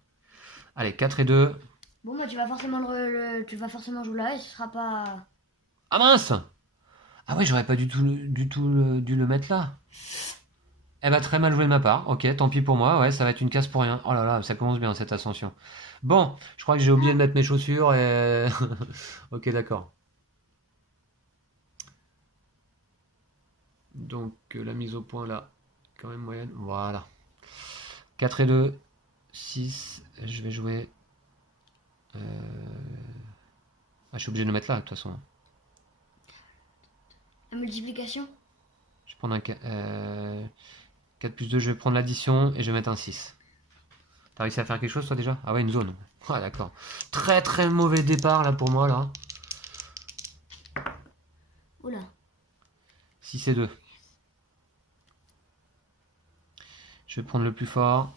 Allez, 4 et 2. Bon, bah tu vas forcément tu vas forcément jouer là et ce sera pas... Ah mince! Ah ouais, j'aurais pas du tout dû le mettre là. Eh bah très mal joué de ma part. Ok, tant pis pour moi. Ouais, ça va être une casse pour rien. Oh là là, ça commence bien cette ascension. Bon, je crois que j'ai oublié de mettre mes chaussures et... ok, d'accord. Donc la mise au point là, quand même moyenne. Voilà. 4 et 2, 6. Je vais jouer... je suis obligé de le mettre là, de toute façon. La multiplication? Je vais prendre un 4 plus 2, je vais prendre l'addition et je vais mettre un 6. T'as réussi à faire quelque chose toi déjà? Ah ouais, une zone. Ah d'accord. Très très mauvais départ là pour moi là. Oula. 6 et 2. Je vais prendre le plus fort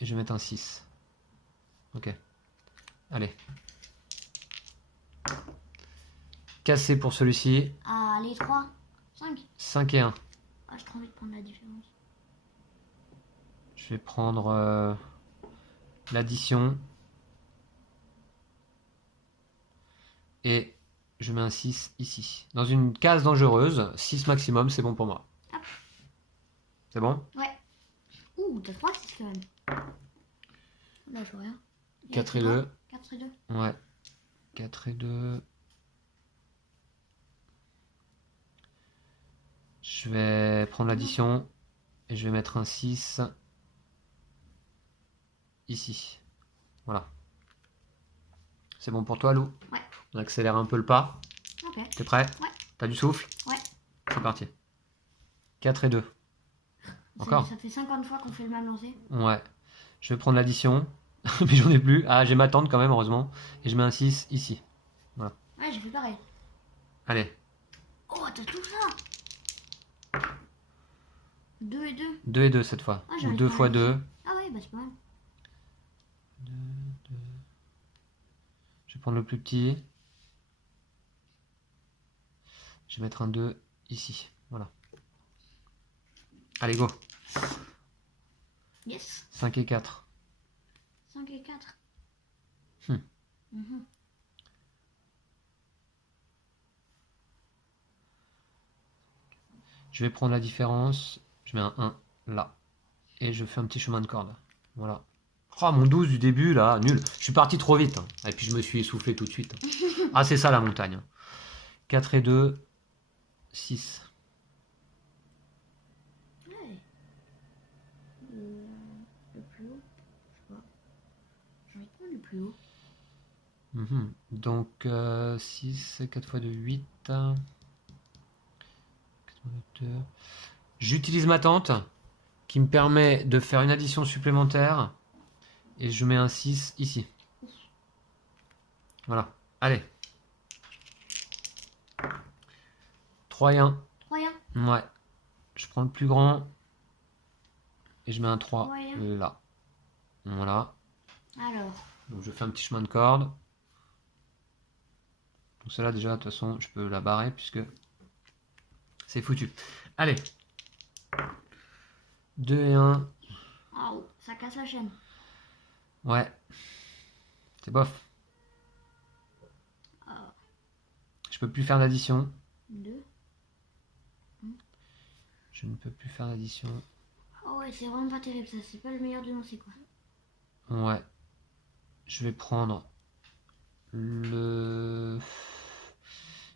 et je vais mettre un 6. Ok. Allez. Cassé pour celui-ci. Allez, 3, 5. 5 et 1. Ah, j'ai trop envie de prendre la différence. Je vais prendre l'addition. Et je mets un 6 ici. Dans une case dangereuse, 6 maximum, c'est bon pour moi. Hop. C'est bon? Ouais. Ouh, t'as 3 6 quand même. Là, je vois rien. 4 et 2. 4 et 2. Ouais. 4 et 2. Je vais prendre l'addition et je vais mettre un 6 ici. Voilà. C'est bon pour toi, Lou? Ouais. On accélère un peu le pas. Ok. T'es prêt? Ouais. T'as du souffle? Ouais. C'est parti. 4 et 2. Encore? Ça fait 50 fois qu'on fait le même lancer. Ouais. Je vais prendre l'addition. Mais j'en ai plus. Ah, j'ai ma tente quand même, heureusement. Et je mets un 6 ici. Voilà. Ouais, j'ai fait pareil. Allez. Oh, t'as tout ça! 2 et 2. 2 et 2 cette fois. Ah, Ou j'arrive 2 pas à fois le 2. Ah ouais, bah c'est pas mal. Je vais prendre le plus petit. Je vais mettre un 2 ici. Voilà. Allez, go. Yes. 5 et 4. 5 et 4. Je vais prendre la différence. Je mets un 1 là. Et je fais un petit chemin de corde. Voilà. Oh, mon 12 du début, là, nul. Je suis parti trop vite. Hein. Et puis je me suis essoufflé tout de suite. Ah, c'est ça la montagne. 4 et 2, 6. Ouais. Le plus haut, je sais pas. J'ai envie de prendre le plus haut. Donc 6, 4 fois 2, 8. 4 fois 2. J'utilise ma tente qui me permet de faire une addition supplémentaire. Et je mets un 6 ici. Voilà. Allez. 3 et 1. 3 et 1. Ouais. Je prends le plus grand. Et je mets un 3 Ouais. là. Voilà. Alors. Donc je fais un petit chemin de corde. Donc celle-là déjà, de toute façon, je peux la barrer puisque c'est foutu. Allez. 2 et 1. Oh, ça casse la chaîne. Ouais. C'est bof. Je peux plus faire d'addition. 2. Je ne peux plus faire d'addition. Oh ouais, c'est vraiment pas terrible ça. C'est pas le meilleur de lancer quoi. Ouais. Je vais prendre le...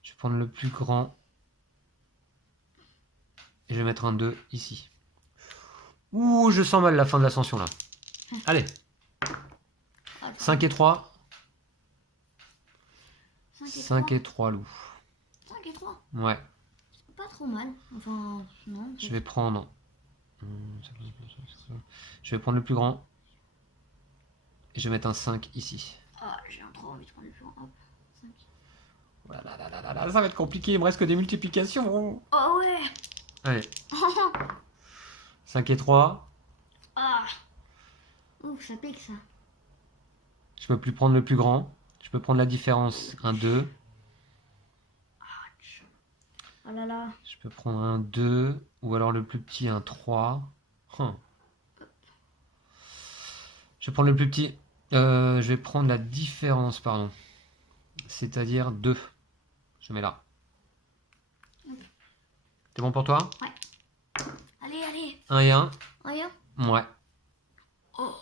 Je vais prendre le plus grand. Et je vais mettre un 2 ici. Ouh, je sens mal la fin de l'ascension là. Allez. 5 et 3. 5 et 3 loup. 5 et 3. Ouais. C'est pas trop mal. Enfin, non. Je vais prendre... Je vais prendre le plus grand. Et je vais mettre un 5 ici. Ah, j'ai trop envie de prendre le plus grand. Hop, 5. Oh là là là là, ça va être compliqué, il me reste que des multiplications. Oh ouais. Allez. 5 et 3. Ah. Ouf, ça pique ça. Je peux plus prendre le plus grand. Je peux prendre la différence, un 2. Oh là là. Je peux prendre un 2. Ou alors le plus petit, un 3. Je vais prendre le plus petit. Je vais prendre la différence, pardon. C'est-à-dire 2. Je mets là. C'est bon pour toi? Ouais. Allez, allez. 1 et 1. 1 et 1? Ouais. Oh.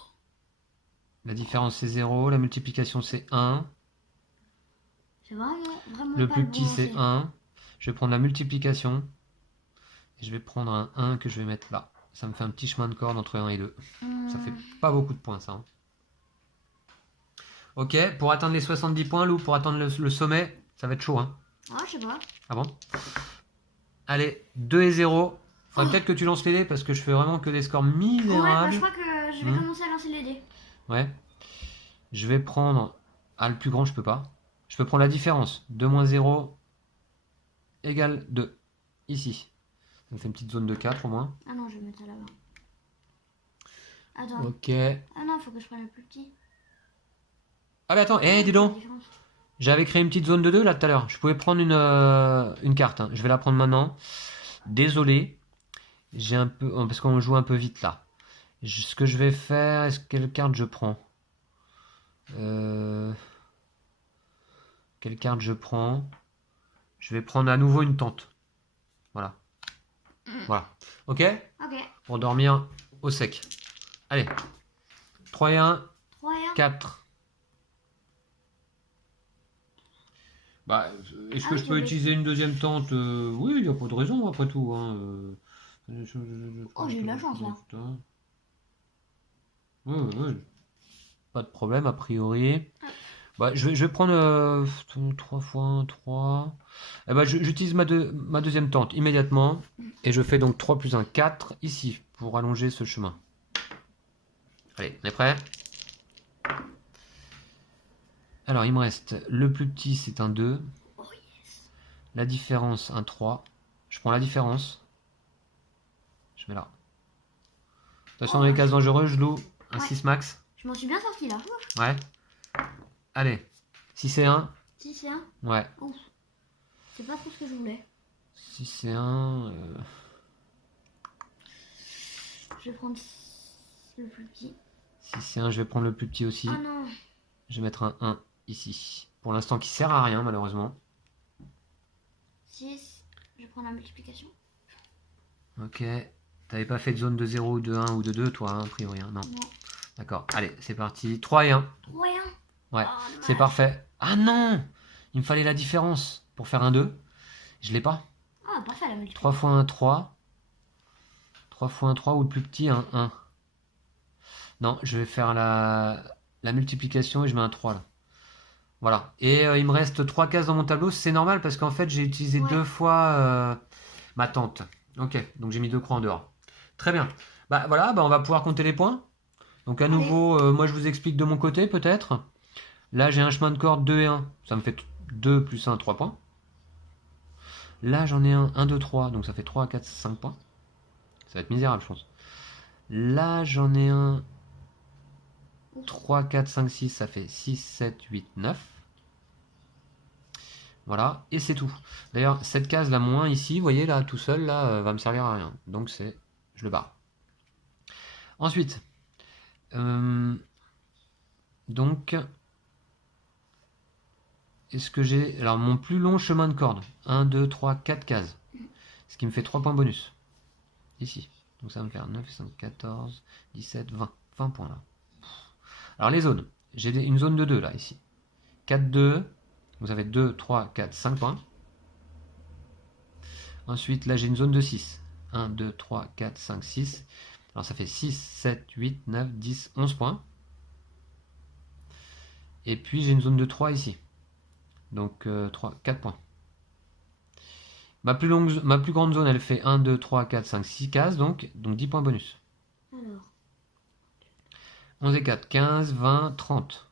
La différence c'est 0. La multiplication c'est 1. C'est vraiment Le pas plus bon petit c'est lancer. 1. Je vais prendre la multiplication. Et je vais prendre un 1 que je vais mettre là. Ça me fait un petit chemin de corde entre 1 et 2. Ça fait pas beaucoup de points ça. Hein. Ok, pour atteindre les 70 points, Lou, pour atteindre le sommet, ça va être chaud. Hein. Ah, je sais pas. Ah bon? Allez, 2 et 0. Faudrait peut-être que tu lances les dés parce que je fais vraiment que des scores Ouais, bah, misérables. je crois que je vais commencer à lancer les dés. Ouais. Je vais prendre... Ah, le plus grand, je peux pas. Je peux prendre la différence. 2 moins 0 égale 2. Ici. Ça me fait une petite zone de 4 au moins. Ah non, je vais mettre ça là-bas. Attends. Ok. Ah non, faut que je prenne le plus petit. Ah mais attends, dis donc. J'avais créé une petite zone de 2 là tout à l'heure. Je pouvais prendre une carte. Hein. Je vais la prendre maintenant. Désolé. J'ai un peu... Parce qu'on joue un peu vite là. Ce que je vais faire... Quelle carte je prends Quelle carte je prends? Je vais prendre à nouveau une tente. Voilà. Voilà. Ok? Ok. Pour dormir au sec. Allez. 3 et 1. 3 et 1. 4. Bah, est-ce que je peux utiliser une deuxième tente? Oui, il n'y a pas de raison après tout. Hein. Oh, j'ai eu de la chance là. Oui. Pas de problème a priori. Bah, je vais prendre 3 fois 1, 3. Eh ben, j'utilise ma deuxième tente immédiatement. Et je fais donc 3 plus 1, 4 ici pour allonger ce chemin. Allez, on est prêt? Alors, il me reste le plus petit, c'est un 2. Oh yes. La différence, un 3. Je prends la différence. Je mets là. De toute façon, dans les cases dangereuses, je loue un 6 max. Je m'en suis bien sorti là. Ouais. Allez. 6 et 1. 6 et 1. Ouais. Ouf. C'est pas trop ce que je voulais. 6 et 1. Je vais prendre le plus petit. 6 et 1, je vais prendre le plus petit aussi. Oh non. Je vais mettre un 1 ici. Pour l'instant, qui sert à rien, malheureusement. 6. Je prends la multiplication. Ok. T'avais pas fait de zone de 0 ou de 1 ou de 2, toi, hein, a priori, hein, non. Non. D'accord, allez, c'est parti. 3 et 1. Rien. Ouais, Oh, c'est dommage. parfait. Ah non! Il me fallait la différence pour faire un 2. Je l'ai pas. Ah, parfait la multiplication. 3 fois 1, 3. 3 fois 1, 3 ou le plus petit, un 1. Non, je vais faire la multiplication et je mets un 3 là. Voilà. Et il me reste 3 cases dans mon tableau. C'est normal parce qu'en fait, j'ai utilisé Ouais. 2 fois ma tente. Ok, donc j'ai mis 2 croix en dehors. Très bien. Bah voilà, bah, on va pouvoir compter les points. Donc à Allez. nouveau, moi je vous explique de mon côté peut-être. Là, j'ai un chemin de corde 2 et 1. Ça me fait 2 plus 1, 3 points. Là, j'en ai un 2, 3. Donc ça fait 3, 4, 5 points. Ça va être misérable, je pense. Là, j'en ai un 3, 4, 5, 6. Ça fait 6, 7, 8, 9. Voilà, et c'est tout. D'ailleurs, cette case là, moins ici, vous voyez là, tout seul, là, va me servir à rien. Donc je le barre. Ensuite, donc, est-ce que j'ai... Alors, mon plus long chemin de corde. 1, 2, 3, 4 cases. Ce qui me fait 3 points bonus. Ici. Donc ça va me faire 9, 5, 14, 17, 20. 20 points là. Alors, les zones. J'ai une zone de 2 là, ici. 4, 2. Vous avez 2, 3, 4, 5 points. Ensuite, là, j'ai une zone de 6. 1, 2, 3, 4, 5, 6. Alors, ça fait 6, 7, 8, 9, 10, 11 points. Et puis, j'ai une zone de 3 ici. Donc, 3, 4 points. Ma plus grande zone, elle fait 1, 2, 3, 4, 5, 6 cases. Donc 10 points bonus. Alors. 11 et 4, 15, 20, 30.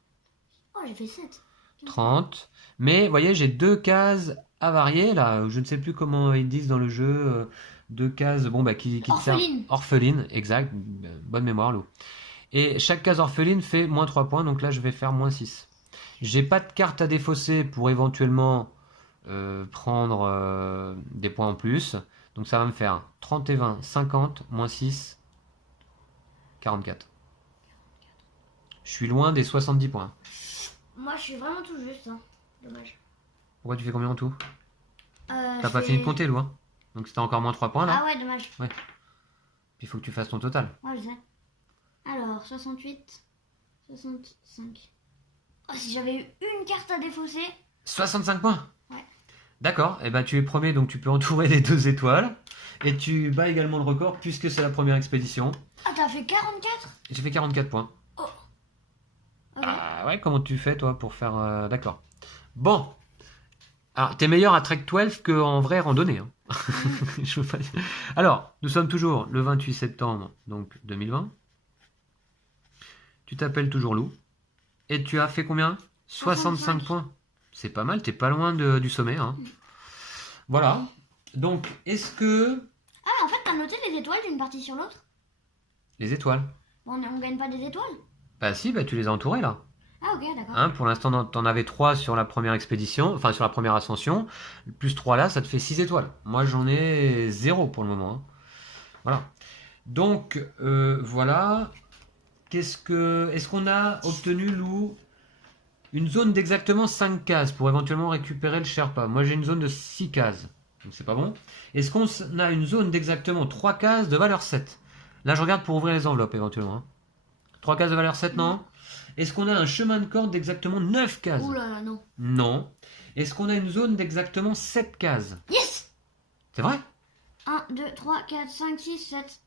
Oh, j'ai fait 7. 30. Mais, vous voyez, j'ai 2 cases avariées, là. Je ne sais plus comment ils disent dans le jeu. 2 cases, bon, bah, qui te servent. Orpheline. Orpheline, exact. Bonne mémoire, Lou. Et chaque case orpheline fait moins 3 points, donc là, je vais faire moins 6. J'ai pas de carte à défausser pour éventuellement prendre des points en plus. Donc ça va me faire 30 et 20, 50, moins 6, 44. Je suis loin des 70 points. Moi, je suis vraiment tout juste. Hein. Dommage. Pourquoi tu fais combien en tout? T'as T'as pas fini de compter, Lou, hein? Donc c'était encore moins 3 points là. Ah ouais, dommage. Puis il faut que tu fasses ton total. Ouais, je sais. Alors, 68, 65. Oh, si j'avais eu une carte à défausser. 65 points. Ouais. D'accord, et ben tu es premier, donc tu peux entourer les 2 étoiles. Et tu bats également le record puisque c'est la première expédition. Ah, t'as fait 44? J'ai fait 44 points. Oh. Ok. Ah ouais, comment tu fais toi pour faire... D'accord. Bon. Alors, t'es meilleur à Trek 12 qu'en vraie randonnée. Hein. Je veux pas dire. Alors, nous sommes toujours le 28 septembre donc 2020. Tu t'appelles toujours Lou. Et tu as fait combien? 65 points. C'est pas mal, t'es pas loin du sommet. Hein. Voilà. Donc, est-ce que... Ah, mais en fait, t'as noté les étoiles d'une partie sur l'autre? Les étoiles. Bon, on gagne pas des étoiles? Bah si, bah tu les as entourées là. Ah, ok, d'accord. Hein, pour l'instant, t'en avais 3 sur la première expédition, enfin sur la première ascension. Plus 3 là, ça te fait 6 étoiles. Moi, j'en ai 0 pour le moment. Hein. Voilà. Donc, voilà. Est-ce qu'on a obtenu, Lou, une zone d'exactement 5 cases pour éventuellement récupérer le Sherpa? Moi, j'ai une zone de 6 cases. Donc, c'est pas bon. Est-ce qu'on a une zone d'exactement 3 cases de valeur 7? Là, je regarde pour ouvrir les enveloppes éventuellement. Hein. 3 cases de valeur 7, non? Est-ce qu'on a un chemin de corde d'exactement 9 cases? Ouh là là, non. Non. Est-ce qu'on a une zone d'exactement 7 cases? Yes! C'est vrai? 1, 2, 3, 4, 5, 6, 7.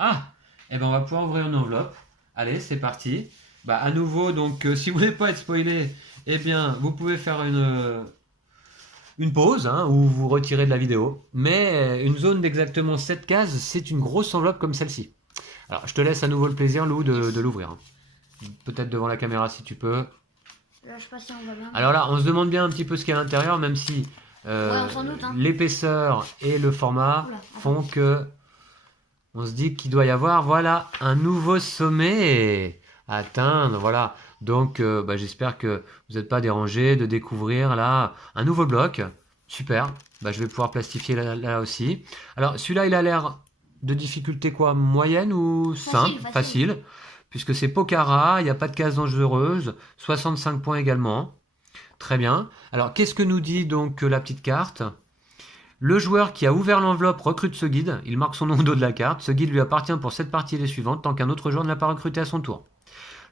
Ah! Eh ben, on va pouvoir ouvrir une enveloppe. Allez, c'est parti. Bah, à nouveau, donc, si vous voulez pas être spoilé, eh bien, vous pouvez faire une pause, hein, ou vous retirer de la vidéo. Mais une zone d'exactement 7 cases, c'est une grosse enveloppe comme celle-ci. Alors, je te laisse à nouveau le plaisir, Lou, de l'ouvrir. Hein. Peut-être devant la caméra si tu peux. Là, je sais pas si on va bien. Alors là, on se demande bien un petit peu ce qu'il y a à l'intérieur, même si on s'en doute, hein. l'épaisseur et le format Oula, font que on se dit qu'il doit y avoir, voilà, un nouveau sommet à atteindre, voilà. Donc, j'espère que vous n'êtes pas dérangés de découvrir là un nouveau bloc. Super. Je vais pouvoir plastifier là aussi. Alors, celui-là, il a l'air de difficulté quoi? Moyenne ou simple? Facile. Puisque c'est Pokhara, il n'y a pas de case dangereuse, 65 points également. Très bien. Alors, qu'est-ce que nous dit donc la petite carte? Le joueur qui a ouvert l'enveloppe recrute ce guide. Il marque son nom au dos de la carte. Ce guide lui appartient pour cette partie et les suivantes tant qu'un autre joueur ne l'a pas recruté à son tour.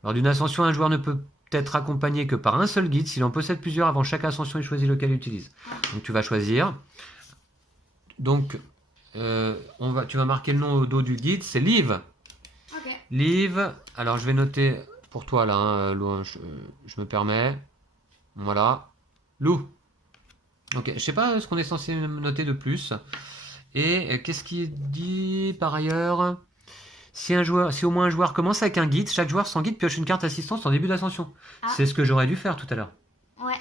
Lors d'une ascension, un joueur ne peut être accompagné que par un seul guide. S'il en possède plusieurs, avant chaque ascension, il choisit lequel il utilise. Donc tu vas choisir. Donc tu vas marquer le nom au dos du guide. C'est Liv. Ok. Liv. Alors je vais noter pour toi là, hein, Lou, je me permets. Voilà. Lou. Ok, je sais pas ce qu'on est censé noter de plus. Et qu'est-ce qu'il dit par ailleurs? Si au moins un joueur commence avec un guide, chaque joueur sans guide pioche une carte assistance en début d'ascension. Ah. C'est ce que j'aurais dû faire tout à l'heure. Ouais.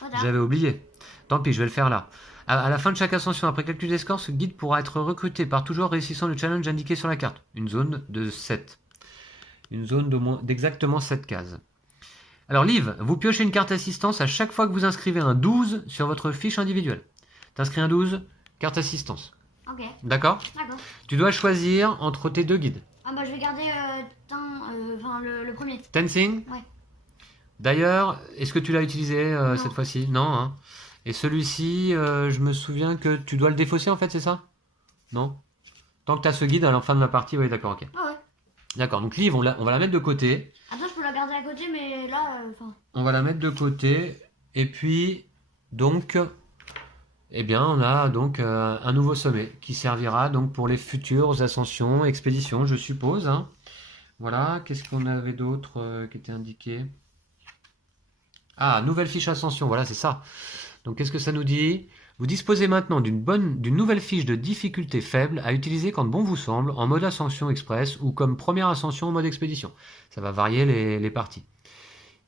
Voilà. J'avais oublié. Tant pis, je vais le faire là. À la fin de chaque ascension, après calcul des scores, ce guide pourra être recruté par tout joueur réussissant le challenge indiqué sur la carte. Une zone de 7. Une zone d'exactement 7 cases. Alors Liv, vous piochez une carte assistance à chaque fois que vous inscrivez un 12 sur votre fiche individuelle. T'inscris un 12, carte assistance. Ok. D'accord? D'accord. Tu dois choisir entre tes deux guides. Ah bah je vais garder le premier. Tensing? Ouais. D'ailleurs, est-ce que tu l'as utilisé cette fois-ci? Non, hein. Et celui-ci, je me souviens que tu dois le défausser en fait, c'est ça? Non? Tant que tu as ce guide à la fin de la partie, oui, d'accord, ok. Ah ouais. D'accord, donc Liv, on va la mettre de côté. Attends, je peux la garder à côté, mais là, On va la mettre de côté. Et puis, donc, eh bien, on a donc un nouveau sommet qui servira donc pour les futures ascensions, expéditions, je suppose, hein. Voilà, qu'est-ce qu'on avait d'autre qui était indiqué? Ah, nouvelle fiche ascension, voilà, c'est ça. Donc, qu'est-ce que ça nous dit? Vous disposez maintenant d'une nouvelle fiche de difficulté faible à utiliser quand bon vous semble, en mode ascension express ou comme première ascension en mode expédition. Ça va varier les parties.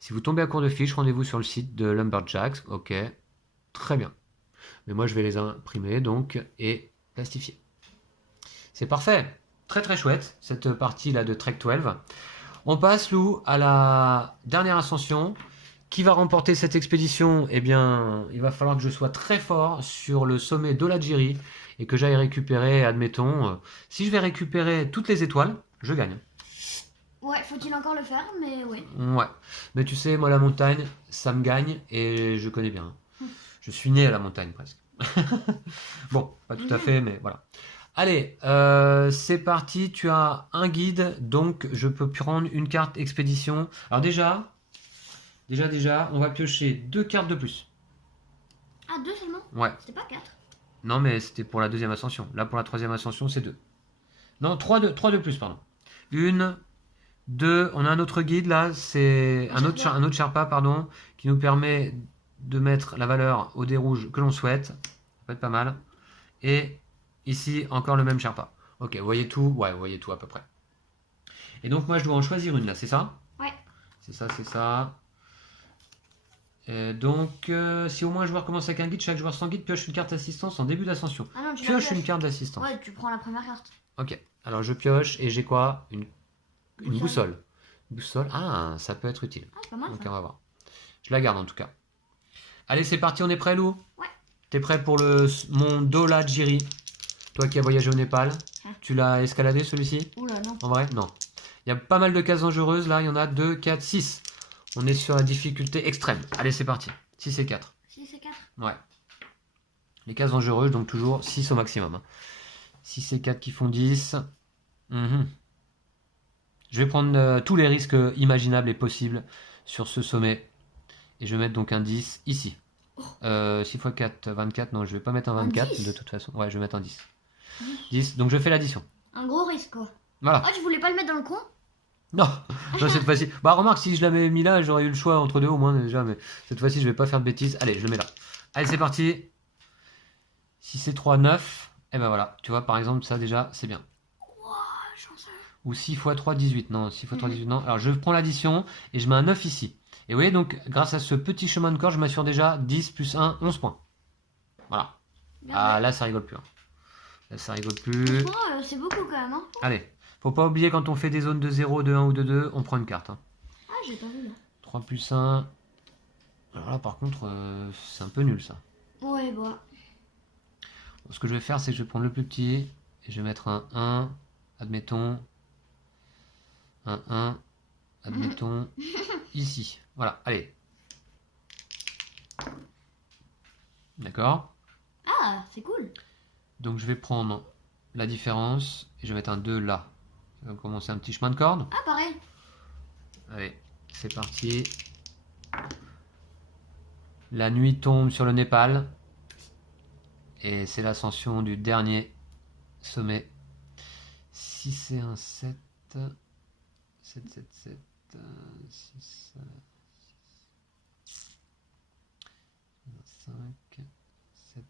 Si vous tombez à court de fiches, rendez-vous sur le site de Lumberjacks. Ok, très bien. Mais moi, je vais les imprimer donc et plastifier. C'est parfait. Très très chouette, cette partie-là de Trek 12. On passe, Lou, à la dernière ascension. Qui va remporter cette expédition? Eh bien, il va falloir que je sois très fort sur le sommet d'Olajiri et que j'aille récupérer, admettons, si je vais récupérer toutes les étoiles, je gagne. ouais, faut-il encore le faire, mais ouais. Ouais, mais tu sais, moi la montagne, ça me gagne et je connais bien. Je suis né à la montagne presque. Bon, pas tout à fait, mais voilà. Allez, c'est parti, tu as un guide, donc je peux prendre une carte expédition. Alors déjà, on va piocher 2 cartes de plus. Ah, 2 seulement? Ouais. C'était pas 4? Non, mais c'était pour la deuxième ascension. Là, pour la troisième ascension, c'est 2. Non, 3 de plus, pardon. 1, 2, on a un autre guide là, c'est un autre Sherpa, pardon, qui nous permet de mettre la valeur au dé rouge que l'on souhaite. Ça peut être pas mal. Et ici, encore le même Sherpa. Ok, vous voyez tout? Ouais, vous voyez tout à peu près. Et donc, moi, je dois en choisir une là, c'est ça? Ouais. C'est ça, c'est ça. Donc, si au moins un joueur commence avec un guide, chaque joueur sans guide pioche une carte d'assistance en début d'ascension. Ah non, tu Pioche une carte d'assistance. Ouais, tu prends la première carte. Ok, alors je pioche et j'ai quoi? Une Boussole. Boussole, ah, ça peut être utile. Ah, c'est pas mal Ok, ça. on va voir. Je la garde en tout cas. Allez, c'est parti, on est prêt, Lou? Ouais. T'es prêt pour mon Dolajiri? Toi qui as voyagé au Népal, tu l'as escaladé celui-ci? Oula, non. En vrai? Non. Il y a pas mal de cases dangereuses là, il y en a 2, 4, 6. On est sur la difficulté extrême. Allez, c'est parti. 6 et 4. 6 et 4? Ouais. Les cases dangereuses, donc toujours 6 au maximum. Hein. 6 et 4 qui font 10. Mhm. Je vais prendre tous les risques imaginables et possibles sur ce sommet. Et je vais mettre donc un 10 ici. 6 x 4, 24. Non, je vais pas mettre un 24 de toute façon. Ouais, je vais mettre un 10. 10. Donc je fais l'addition. Un gros risque quoi. Voilà. Oh, tu voulais pas le mettre dans le coin? Non, non, cette fois-ci. Bah, remarque, si je l'avais mis là, j'aurais eu le choix entre deux au moins déjà. Mais cette fois-ci, je vais pas faire de bêtises. Allez, je le mets là. Allez, c'est parti. 6 et 3, 9. Et ben voilà. Tu vois, par exemple, ça déjà, c'est bien. Wow, chanceux. Ou 6 x 3, 18. Non, 6 x 3, 18. Non. Alors, je prends l'addition et je mets un 9 ici. Et vous voyez, donc, grâce à ce petit chemin de corps, je m'assure déjà 10 plus 1, 11 points. Voilà. Ah, là, ça rigole plus. Hein. Là, ça rigole plus. Franchement, c'est beaucoup quand même. Hein. Allez. Faut pas oublier quand on fait des zones de 0, de 1 ou de 2, on prend une carte. Hein. Ah, j'ai pas vu là. 3 plus 1. Alors là, par contre, c'est un peu nul ça. Ouais, bah. Ce que je vais faire, c'est que je vais prendre le plus petit et je vais mettre un 1, admettons. Un 1, admettons, ici. Voilà, allez. D'accord. Ah, Ah, c'est cool. Donc je vais prendre la différence et je vais mettre un 2 là. Ça va commencer un petit chemin de corde. Ah, pareil. Allez, c'est parti. La nuit tombe sur le Népal. Et c'est l'ascension du dernier sommet. 6 et 1, 7. 7, 7, 7. 6, 5, 7.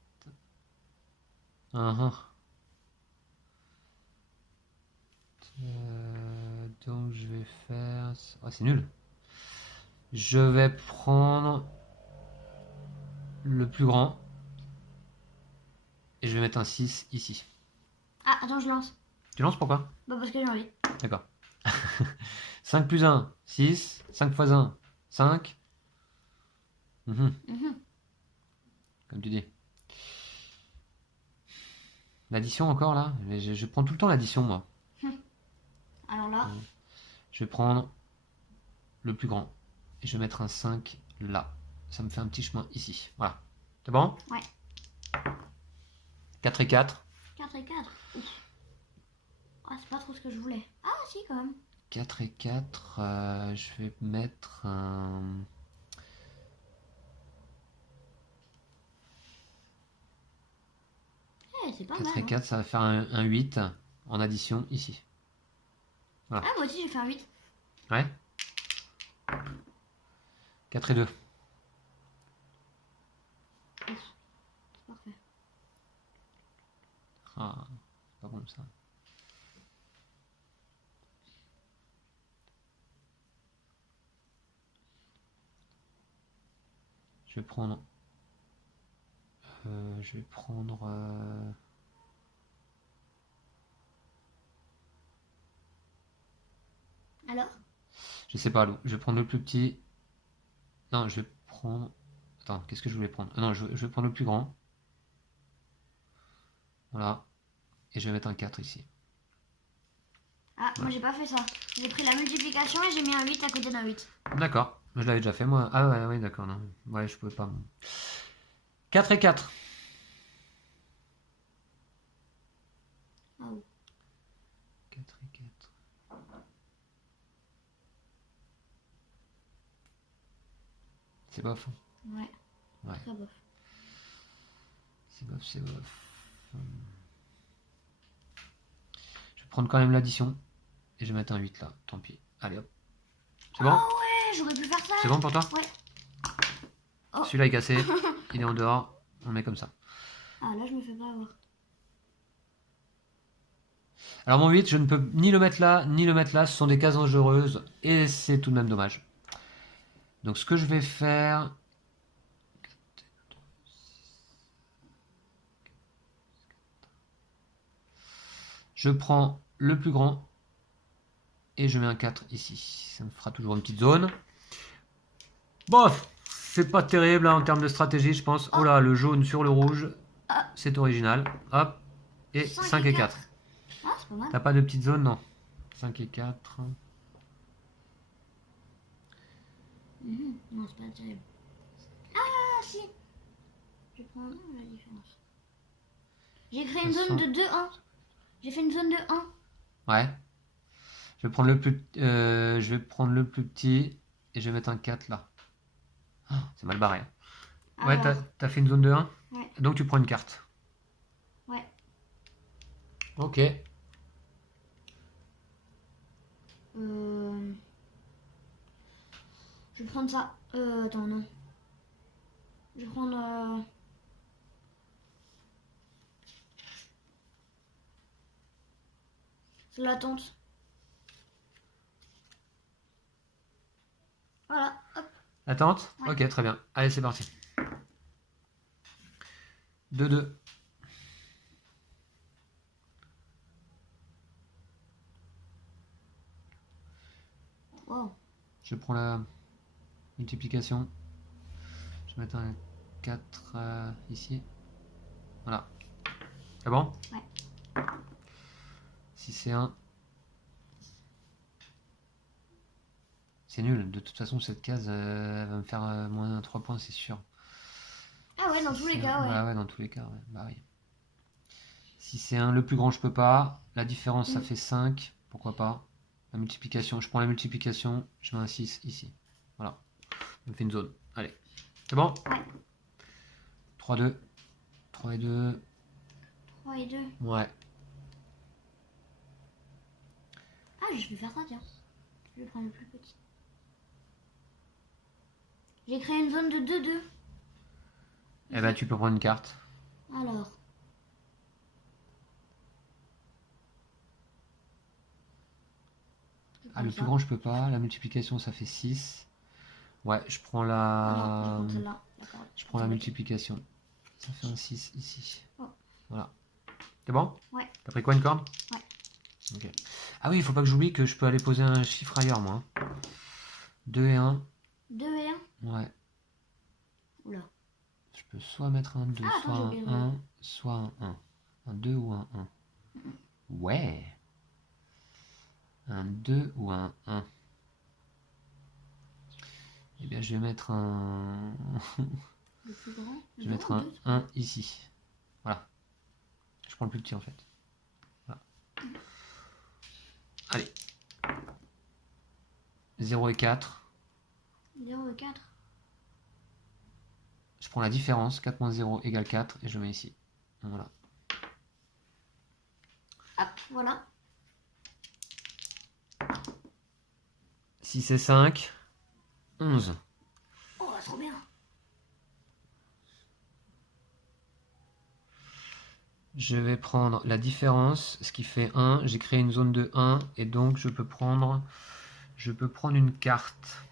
Donc je vais faire... Oh, c'est nul. Je vais prendre le plus grand. Et je vais mettre un 6 ici. Ah, attends, je lance. Tu lances pourquoi? Bah, parce que j'ai envie. D'accord. 5 plus 1, 6. 5 fois 1, 5. Mhm. Comme tu dis. L'addition encore là? Je prends tout le temps l'addition moi. Alors là, Je vais prendre le plus grand. Et je vais mettre un 5 là. Ça me fait un petit chemin ici. Voilà. C'est bon? Ouais. 4 et 4. 4 et 4. Ouf. Ah, c'est pas trop ce que je voulais. Ah, si, quand même. 4 et 4. Je vais mettre un... Eh, c'est pas 4 mal. et 4, ça va faire un 8 en addition ici. Ah, moi aussi, j'ai fait un 8. Ouais. 4 et 2. C'est parfait. Ah, c'est pas bon ça. Je vais prendre... Alors? Je sais pas, Lou. Je vais prendre le plus petit. Non, je vais prendre... Attends, qu'est-ce que je voulais prendre? Non, je vais prendre le plus grand. Voilà. Et je vais mettre un 4 ici. Ah, moi, j'ai pas fait ça. J'ai pris la multiplication et j'ai mis un 8 à côté d'un 8. D'accord. Je l'avais déjà fait, moi. Ah ouais, ouais, d'accord. Non. Ouais, je pouvais pas. 4 et 4. Ah, oui. 4 et 4. C'est bof. Ouais. Ouais. Très bof. C'est bof, c'est bof. Je vais prendre quand même l'addition. Et je vais mettre un 8 là. Tant pis. Allez hop. C'est bon? Oh ouais, j'aurais pu faire ça. C'est bon pour toi? Ouais. Oh. Celui-là est cassé. Il est en dehors. On le met comme ça. Ah, là, je me fais pas avoir. Alors mon 8, je ne peux ni le mettre là, ni le mettre là. Ce sont des cases dangereuses. Et c'est tout de même dommage. Donc ce que je vais faire... Je prends le plus grand. Et je mets un 4 ici. Ça me fera toujours une petite zone. Bof, c'est pas terrible hein, en termes de stratégie, je pense. Oh là, le jaune sur le rouge. C'est original. Hop. Et 5 et 4. Ah, c'est pas mal. T'as pas de petite zone? Non. 5 et 4. Non, c'est pas terrible. Ah, si. Je prends la différence. J'ai créé une zone de 2-1. J'ai fait une zone de 1. Ouais. Je vais prendre le plus petit. Et je vais mettre un 4 là. Oh, c'est mal barré. Ouais, t'as fait une zone de 1. Ouais. Donc tu prends une carte. Ouais. Ok. Je vais prendre ça. Attends, non. Je vais prendre... C'est la tente. Voilà, hop. Attente? Ouais. Ok, très bien. Allez, c'est parti. 2-2. Wow. Je prends la multiplication. Je vais mettre un 4 ici. Voilà. C'est bon? Ouais. 6 et 1. C'est nul. De toute façon, cette case elle va me faire moins 3 points, c'est sûr. Ah ouais, dans tous les cas, ouais. Bah ouais, dans tous les cas, ouais. Bah oui. Si c'est 1, le plus grand, je peux pas. La différence, ça fait 5. Pourquoi pas. La multiplication, je prends la multiplication, je mets un 6 ici. Voilà. Ça me fait une zone. Allez. C'est bon? Ouais. 3, 2. 3 et 2. 3 et 2. Ouais. Ah, je vais faire ça, tiens. Je vais prendre le plus petit. J'ai créé une zone de 2-2. Eh ben, tu peux prendre une carte. Alors. Ah, le plus grand, je peux pas. La multiplication, ça fait 6. Ouais, je prends la... Non, je prends celle-là. D'accord. Je prends la multiplication. Ça fait un 6 ici. Oh. Voilà. C'est bon? Ouais. T'as pris quoi, une corde? Ouais. Ok. Ah oui, il faut pas que j'oublie que je peux aller poser un chiffre ailleurs, moi. 2 et 1. 2 et 1? Ouais. Oula. Je peux soit mettre un 2, Ah, soit attends, j'ai oublié un 1, soit un 1. Un 2 ou un 1. Ouais. Un 2 ou un 1. Eh bien, je vais mettre un... Le plus grand. je vais mettre un 1 ici. Voilà. Je prends le plus petit, en fait. Voilà. Allez. 0 et 4. 0 et 4. Je prends la différence. 4 moins 0 égale 4. Et je mets ici. Voilà. Hop, voilà. 6 et 5. 11. Oh, trop bien. Je vais prendre la différence, ce qui fait 1. J'ai créé une zone de 1 et donc je peux prendre une carte.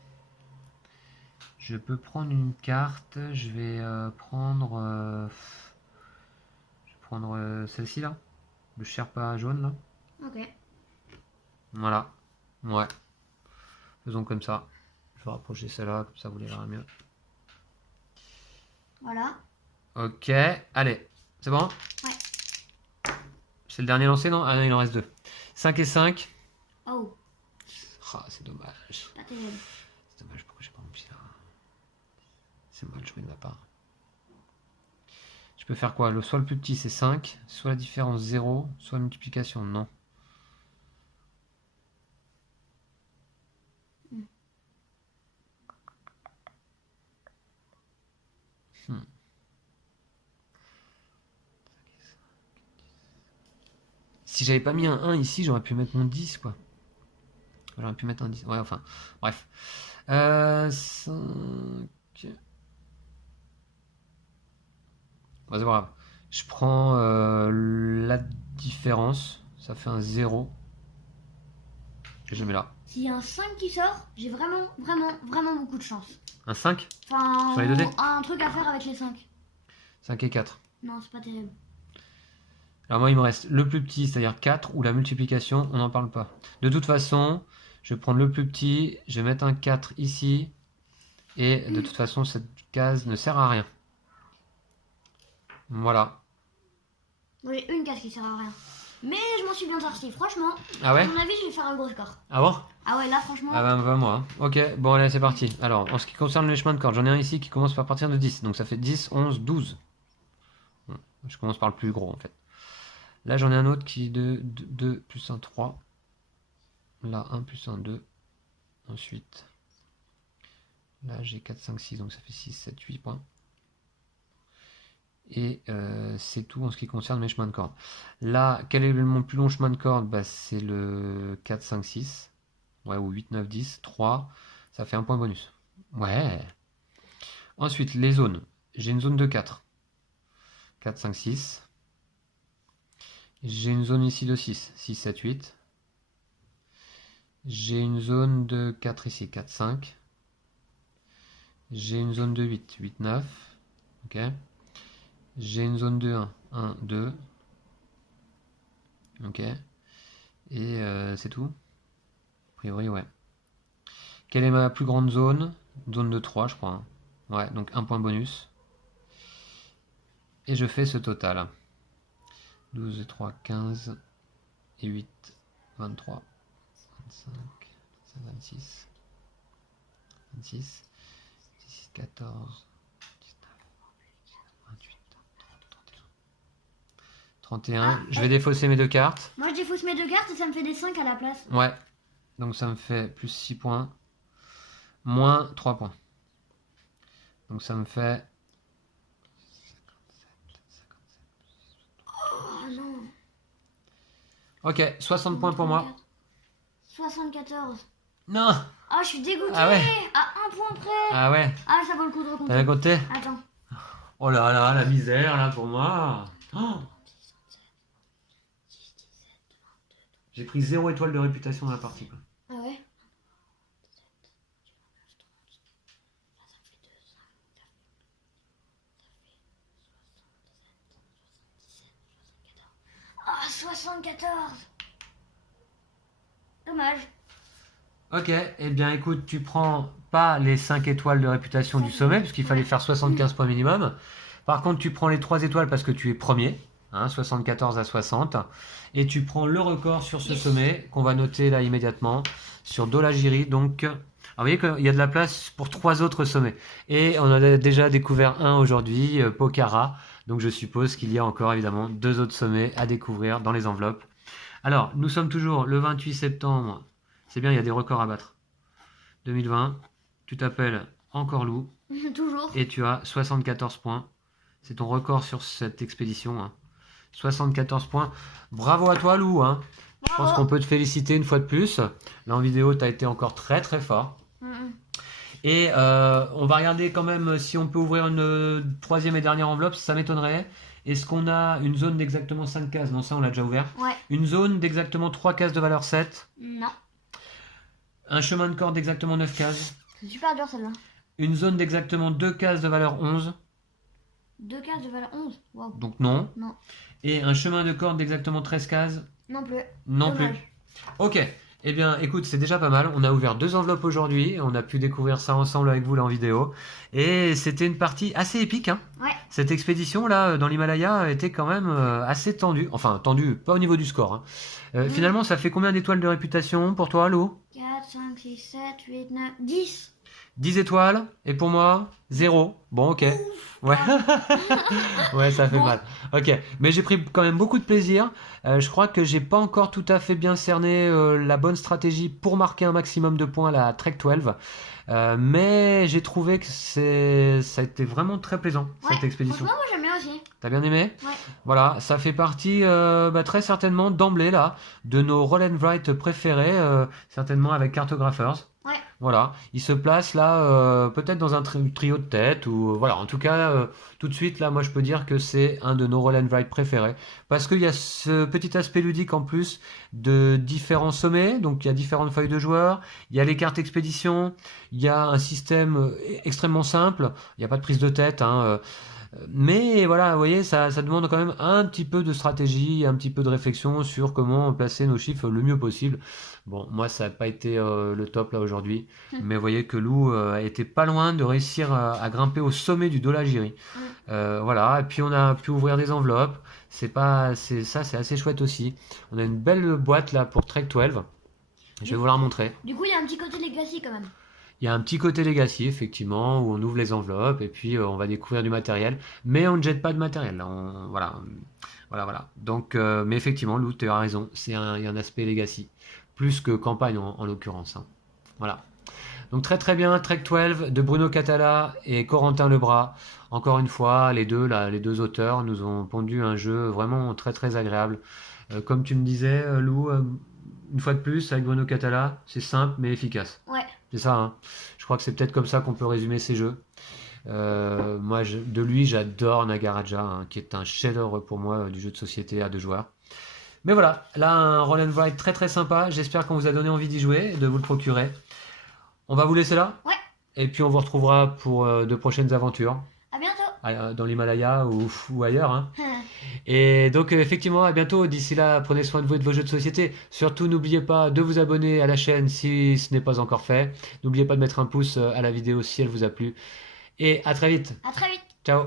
Je peux prendre une carte. Je vais prendre celle-ci là, le Sherpa jaune là. Ok. Voilà. Ouais. Faisons comme ça. Je vais rapprocher celle-là, comme ça vous les verrez mieux. Voilà. Ok. Allez. C'est bon? Ouais. C'est le dernier lancé, non? Ah non, il en reste 2. 5 et 5. Oh, Ah, c'est dommage. pas terrible. C'est dommage, pourquoi j'ai pas rempli là? C'est mal joué de ma part. Je peux faire quoi? Soit le plus petit c'est 5, soit la différence 0, soit la multiplication, non. Si j'avais pas mis un 1 ici, j'aurais pu mettre mon 10 quoi. J'aurais pu mettre un 10. Ouais, enfin, bref. 5... Bon, c'est pas grave. Je prends la différence. Ça fait un 0. Et je le mets là. S'il y a un 5 qui sort, j'ai vraiment, vraiment, vraiment beaucoup de chance. Un 5? Enfin, Sur les 2 dés? un truc à faire avec les 5. 5 et 4. Non, c'est pas terrible. Alors moi, il me reste le plus petit, c'est-à-dire 4, ou la multiplication, on n'en parle pas. De toute façon, je vais prendre le plus petit, je vais mettre un 4 ici, et de toute façon, cette case ne sert à rien. Voilà. Moi, j'ai une case qui sert à rien. Mais je m'en suis bien sorti, franchement. Ah ouais? À mon avis, je vais faire un gros score. Ah bon? Ah ouais, là, franchement. Ah bah, pas moi. Hein. Ok, bon allez, c'est parti. Alors, en ce qui concerne les chemins de corde, j'en ai un ici qui commence par partir de 10. Donc ça fait 10, 11, 12. Bon, je commence par le plus gros en fait. Là, j'en ai un autre qui est de 2 plus 1, 3. Là, 1 plus 1, 2. Ensuite, là, j'ai 4, 5, 6, donc ça fait 6, 7, 8 points. Et c'est tout en ce qui concerne mes chemins de corde. Là, quel est mon plus long chemin de corde? Bah, c'est le 4, 5, 6. Ouais, ou 8, 9, 10, 3. Ça fait un point bonus. Ouais. Ensuite, les zones. J'ai une zone de 4. 4, 5, 6. J'ai une zone ici de 6. 6, 7, 8. J'ai une zone de 4 ici. 4, 5. J'ai une zone de 8. 8, 9. Ok. J'ai une zone de 1. 1, 2. Ok. Et c'est tout? A priori, ouais. Quelle est ma plus grande zone? Zone de 3, je crois. Hein. Ouais, donc un point bonus. Et je fais ce total. 12 et 3, 15. Et 8, 23. 25, 26. 26. 16, 14. 19. 31. Je vais défausser mes 2 cartes. Moi je défausse mes 2 cartes et ça me fait des 5 à la place. Ouais. Donc ça me fait plus 6 points. Moins 3 points. Donc ça me fait... Oh non. Ok, 60 points pour moi. 74. Non. Ah, je suis dégoûté. Ah ouais. À 1 point près. Ah ouais. Ah, ça vaut le coup de recompter. T'avais compté? Attends. Oh là là, la misère là pour moi. Oh. J'ai pris 0 étoile de réputation dans la partie. Quoi. Ah ouais. Ah, 74. Dommage. Ok, eh bien écoute, tu prends pas les 5 étoiles de réputation du sommet, puisqu'il fallait faire 75 points minimum. Par contre, tu prends les 3 étoiles parce que tu es premier, hein, 74 à 60. Et tu prends le record sur ce sommet, qu'on va noter là immédiatement, sur Dolagiri. Donc, alors, vous voyez qu'il y a de la place pour 3 autres sommets. Et on a déjà découvert un aujourd'hui, Pokhara. Donc je suppose qu'il y a encore évidemment 2 autres sommets à découvrir dans les enveloppes. Alors, nous sommes toujours le 28 septembre. C'est bien, il y a des records à battre. 2020, tu t'appelles encore Lou. Toujours. Et tu as 74 points. C'est ton record sur cette expédition. Hein. 74 points. Bravo à toi Lou. Hein. Je pense qu'on peut te féliciter une fois de plus. Là en vidéo, tu as été encore très très fort. Et on va regarder quand même si on peut ouvrir une troisième et dernière enveloppe. Ça m'étonnerait. Est-ce qu'on a une zone d'exactement 5 cases? Non, ça on l'a déjà ouvert. Ouais. Une zone d'exactement 3 cases de valeur 7. Non. Un chemin de corde d'exactement 9 cases. C'est super dur celle-là. Une zone d'exactement 2 cases de valeur 11. 2 cases de valeur 11. Wow. Donc non. Non. Et un chemin de corde d'exactement 13 cases. Non plus. Non Dommage. plus. Ok. Eh bien, écoute, c'est déjà pas mal. On a ouvert 2 enveloppes aujourd'hui. On a pu découvrir ça ensemble avec vous là en vidéo. Et c'était une partie assez épique. Hein. Ouais. Cette expédition là dans l'Himalaya était quand même assez tendue. Enfin, tendue, pas au niveau du score. Hein. Finalement, ça fait combien d'étoiles de réputation pour toi, Lou? 4, 5, 6, 7, 8, 9, 10. 10 étoiles. Et pour moi, 0. Bon, ok. Ouais. Ouais, ça fait mal. Ok. Mais j'ai pris quand même beaucoup de plaisir. Je crois que j'ai pas encore tout à fait bien cerné la bonne stratégie pour marquer un maximum de points à la Trek 12. Mais j'ai trouvé que ça a été vraiment très plaisant, cette expédition. Franchement, moi j'aime bien aussi. T'as bien aimé? Ouais. Voilà, ça fait partie très certainement d'emblée là de nos roll and write préférés, certainement avec Cartographers. Ouais. Voilà, il se place là peut-être dans un trio de tête ou voilà, en tout cas tout de suite là moi je peux dire que c'est un de nos roll and write préférés parce qu'il y a ce petit aspect ludique en plus de différents sommets, donc il y a différentes feuilles de joueurs, il y a les cartes expédition, il y a un système extrêmement simple, il n'y a pas de prise de tête hein, mais voilà, vous voyez, ça demande quand même un petit peu de stratégie, un petit peu de réflexion sur comment placer nos chiffres le mieux possible. Bon, moi, ça n'a pas été le top là aujourd'hui, mais vous voyez que Lou était pas loin de réussir à grimper au sommet du Dolagiri. Voilà, et puis on a pu ouvrir des enveloppes. C'est assez chouette aussi. On a une belle boîte là pour Trek 12. Je vais vous la remontrer. Du coup, il y a un petit côté legacy quand même. Il y a un petit côté legacy, effectivement, où on ouvre les enveloppes et puis on va découvrir du matériel. Mais on ne jette pas de matériel. Là. Voilà. Donc, mais effectivement, Lou, tu as raison. Il y a un aspect legacy. Plus que campagne, en l'occurrence. Hein. Voilà. Donc, très très bien. Trek 12 de Bruno Catala et Corentin Lebras. Encore une fois, les deux auteurs nous ont pondu un jeu vraiment très très agréable. Comme tu me disais, Lou, une fois de plus, avec Bruno Catala, c'est simple mais efficace. Ouais. C'est ça, hein. Je crois que c'est peut-être comme ça qu'on peut résumer ces jeux. Moi, de lui, j'adore Nagaraja, hein, qui est un chef-d'œuvre pour moi du jeu de société à 2 joueurs. Mais voilà, là, un roll and write très très sympa. J'espère qu'on vous a donné envie d'y jouer et de vous le procurer. On va vous laisser là. Ouais. Et puis on vous retrouvera pour de prochaines aventures. À bientôt. Dans l'Himalaya ou ailleurs. Hein. Et donc effectivement à bientôt, d'ici là prenez soin de vous et de vos jeux de société, surtout n'oubliez pas de vous abonner à la chaîne si ce n'est pas encore fait, n'oubliez pas de mettre un pouce à la vidéo si elle vous a plu et à très vite. À très vite. Ciao.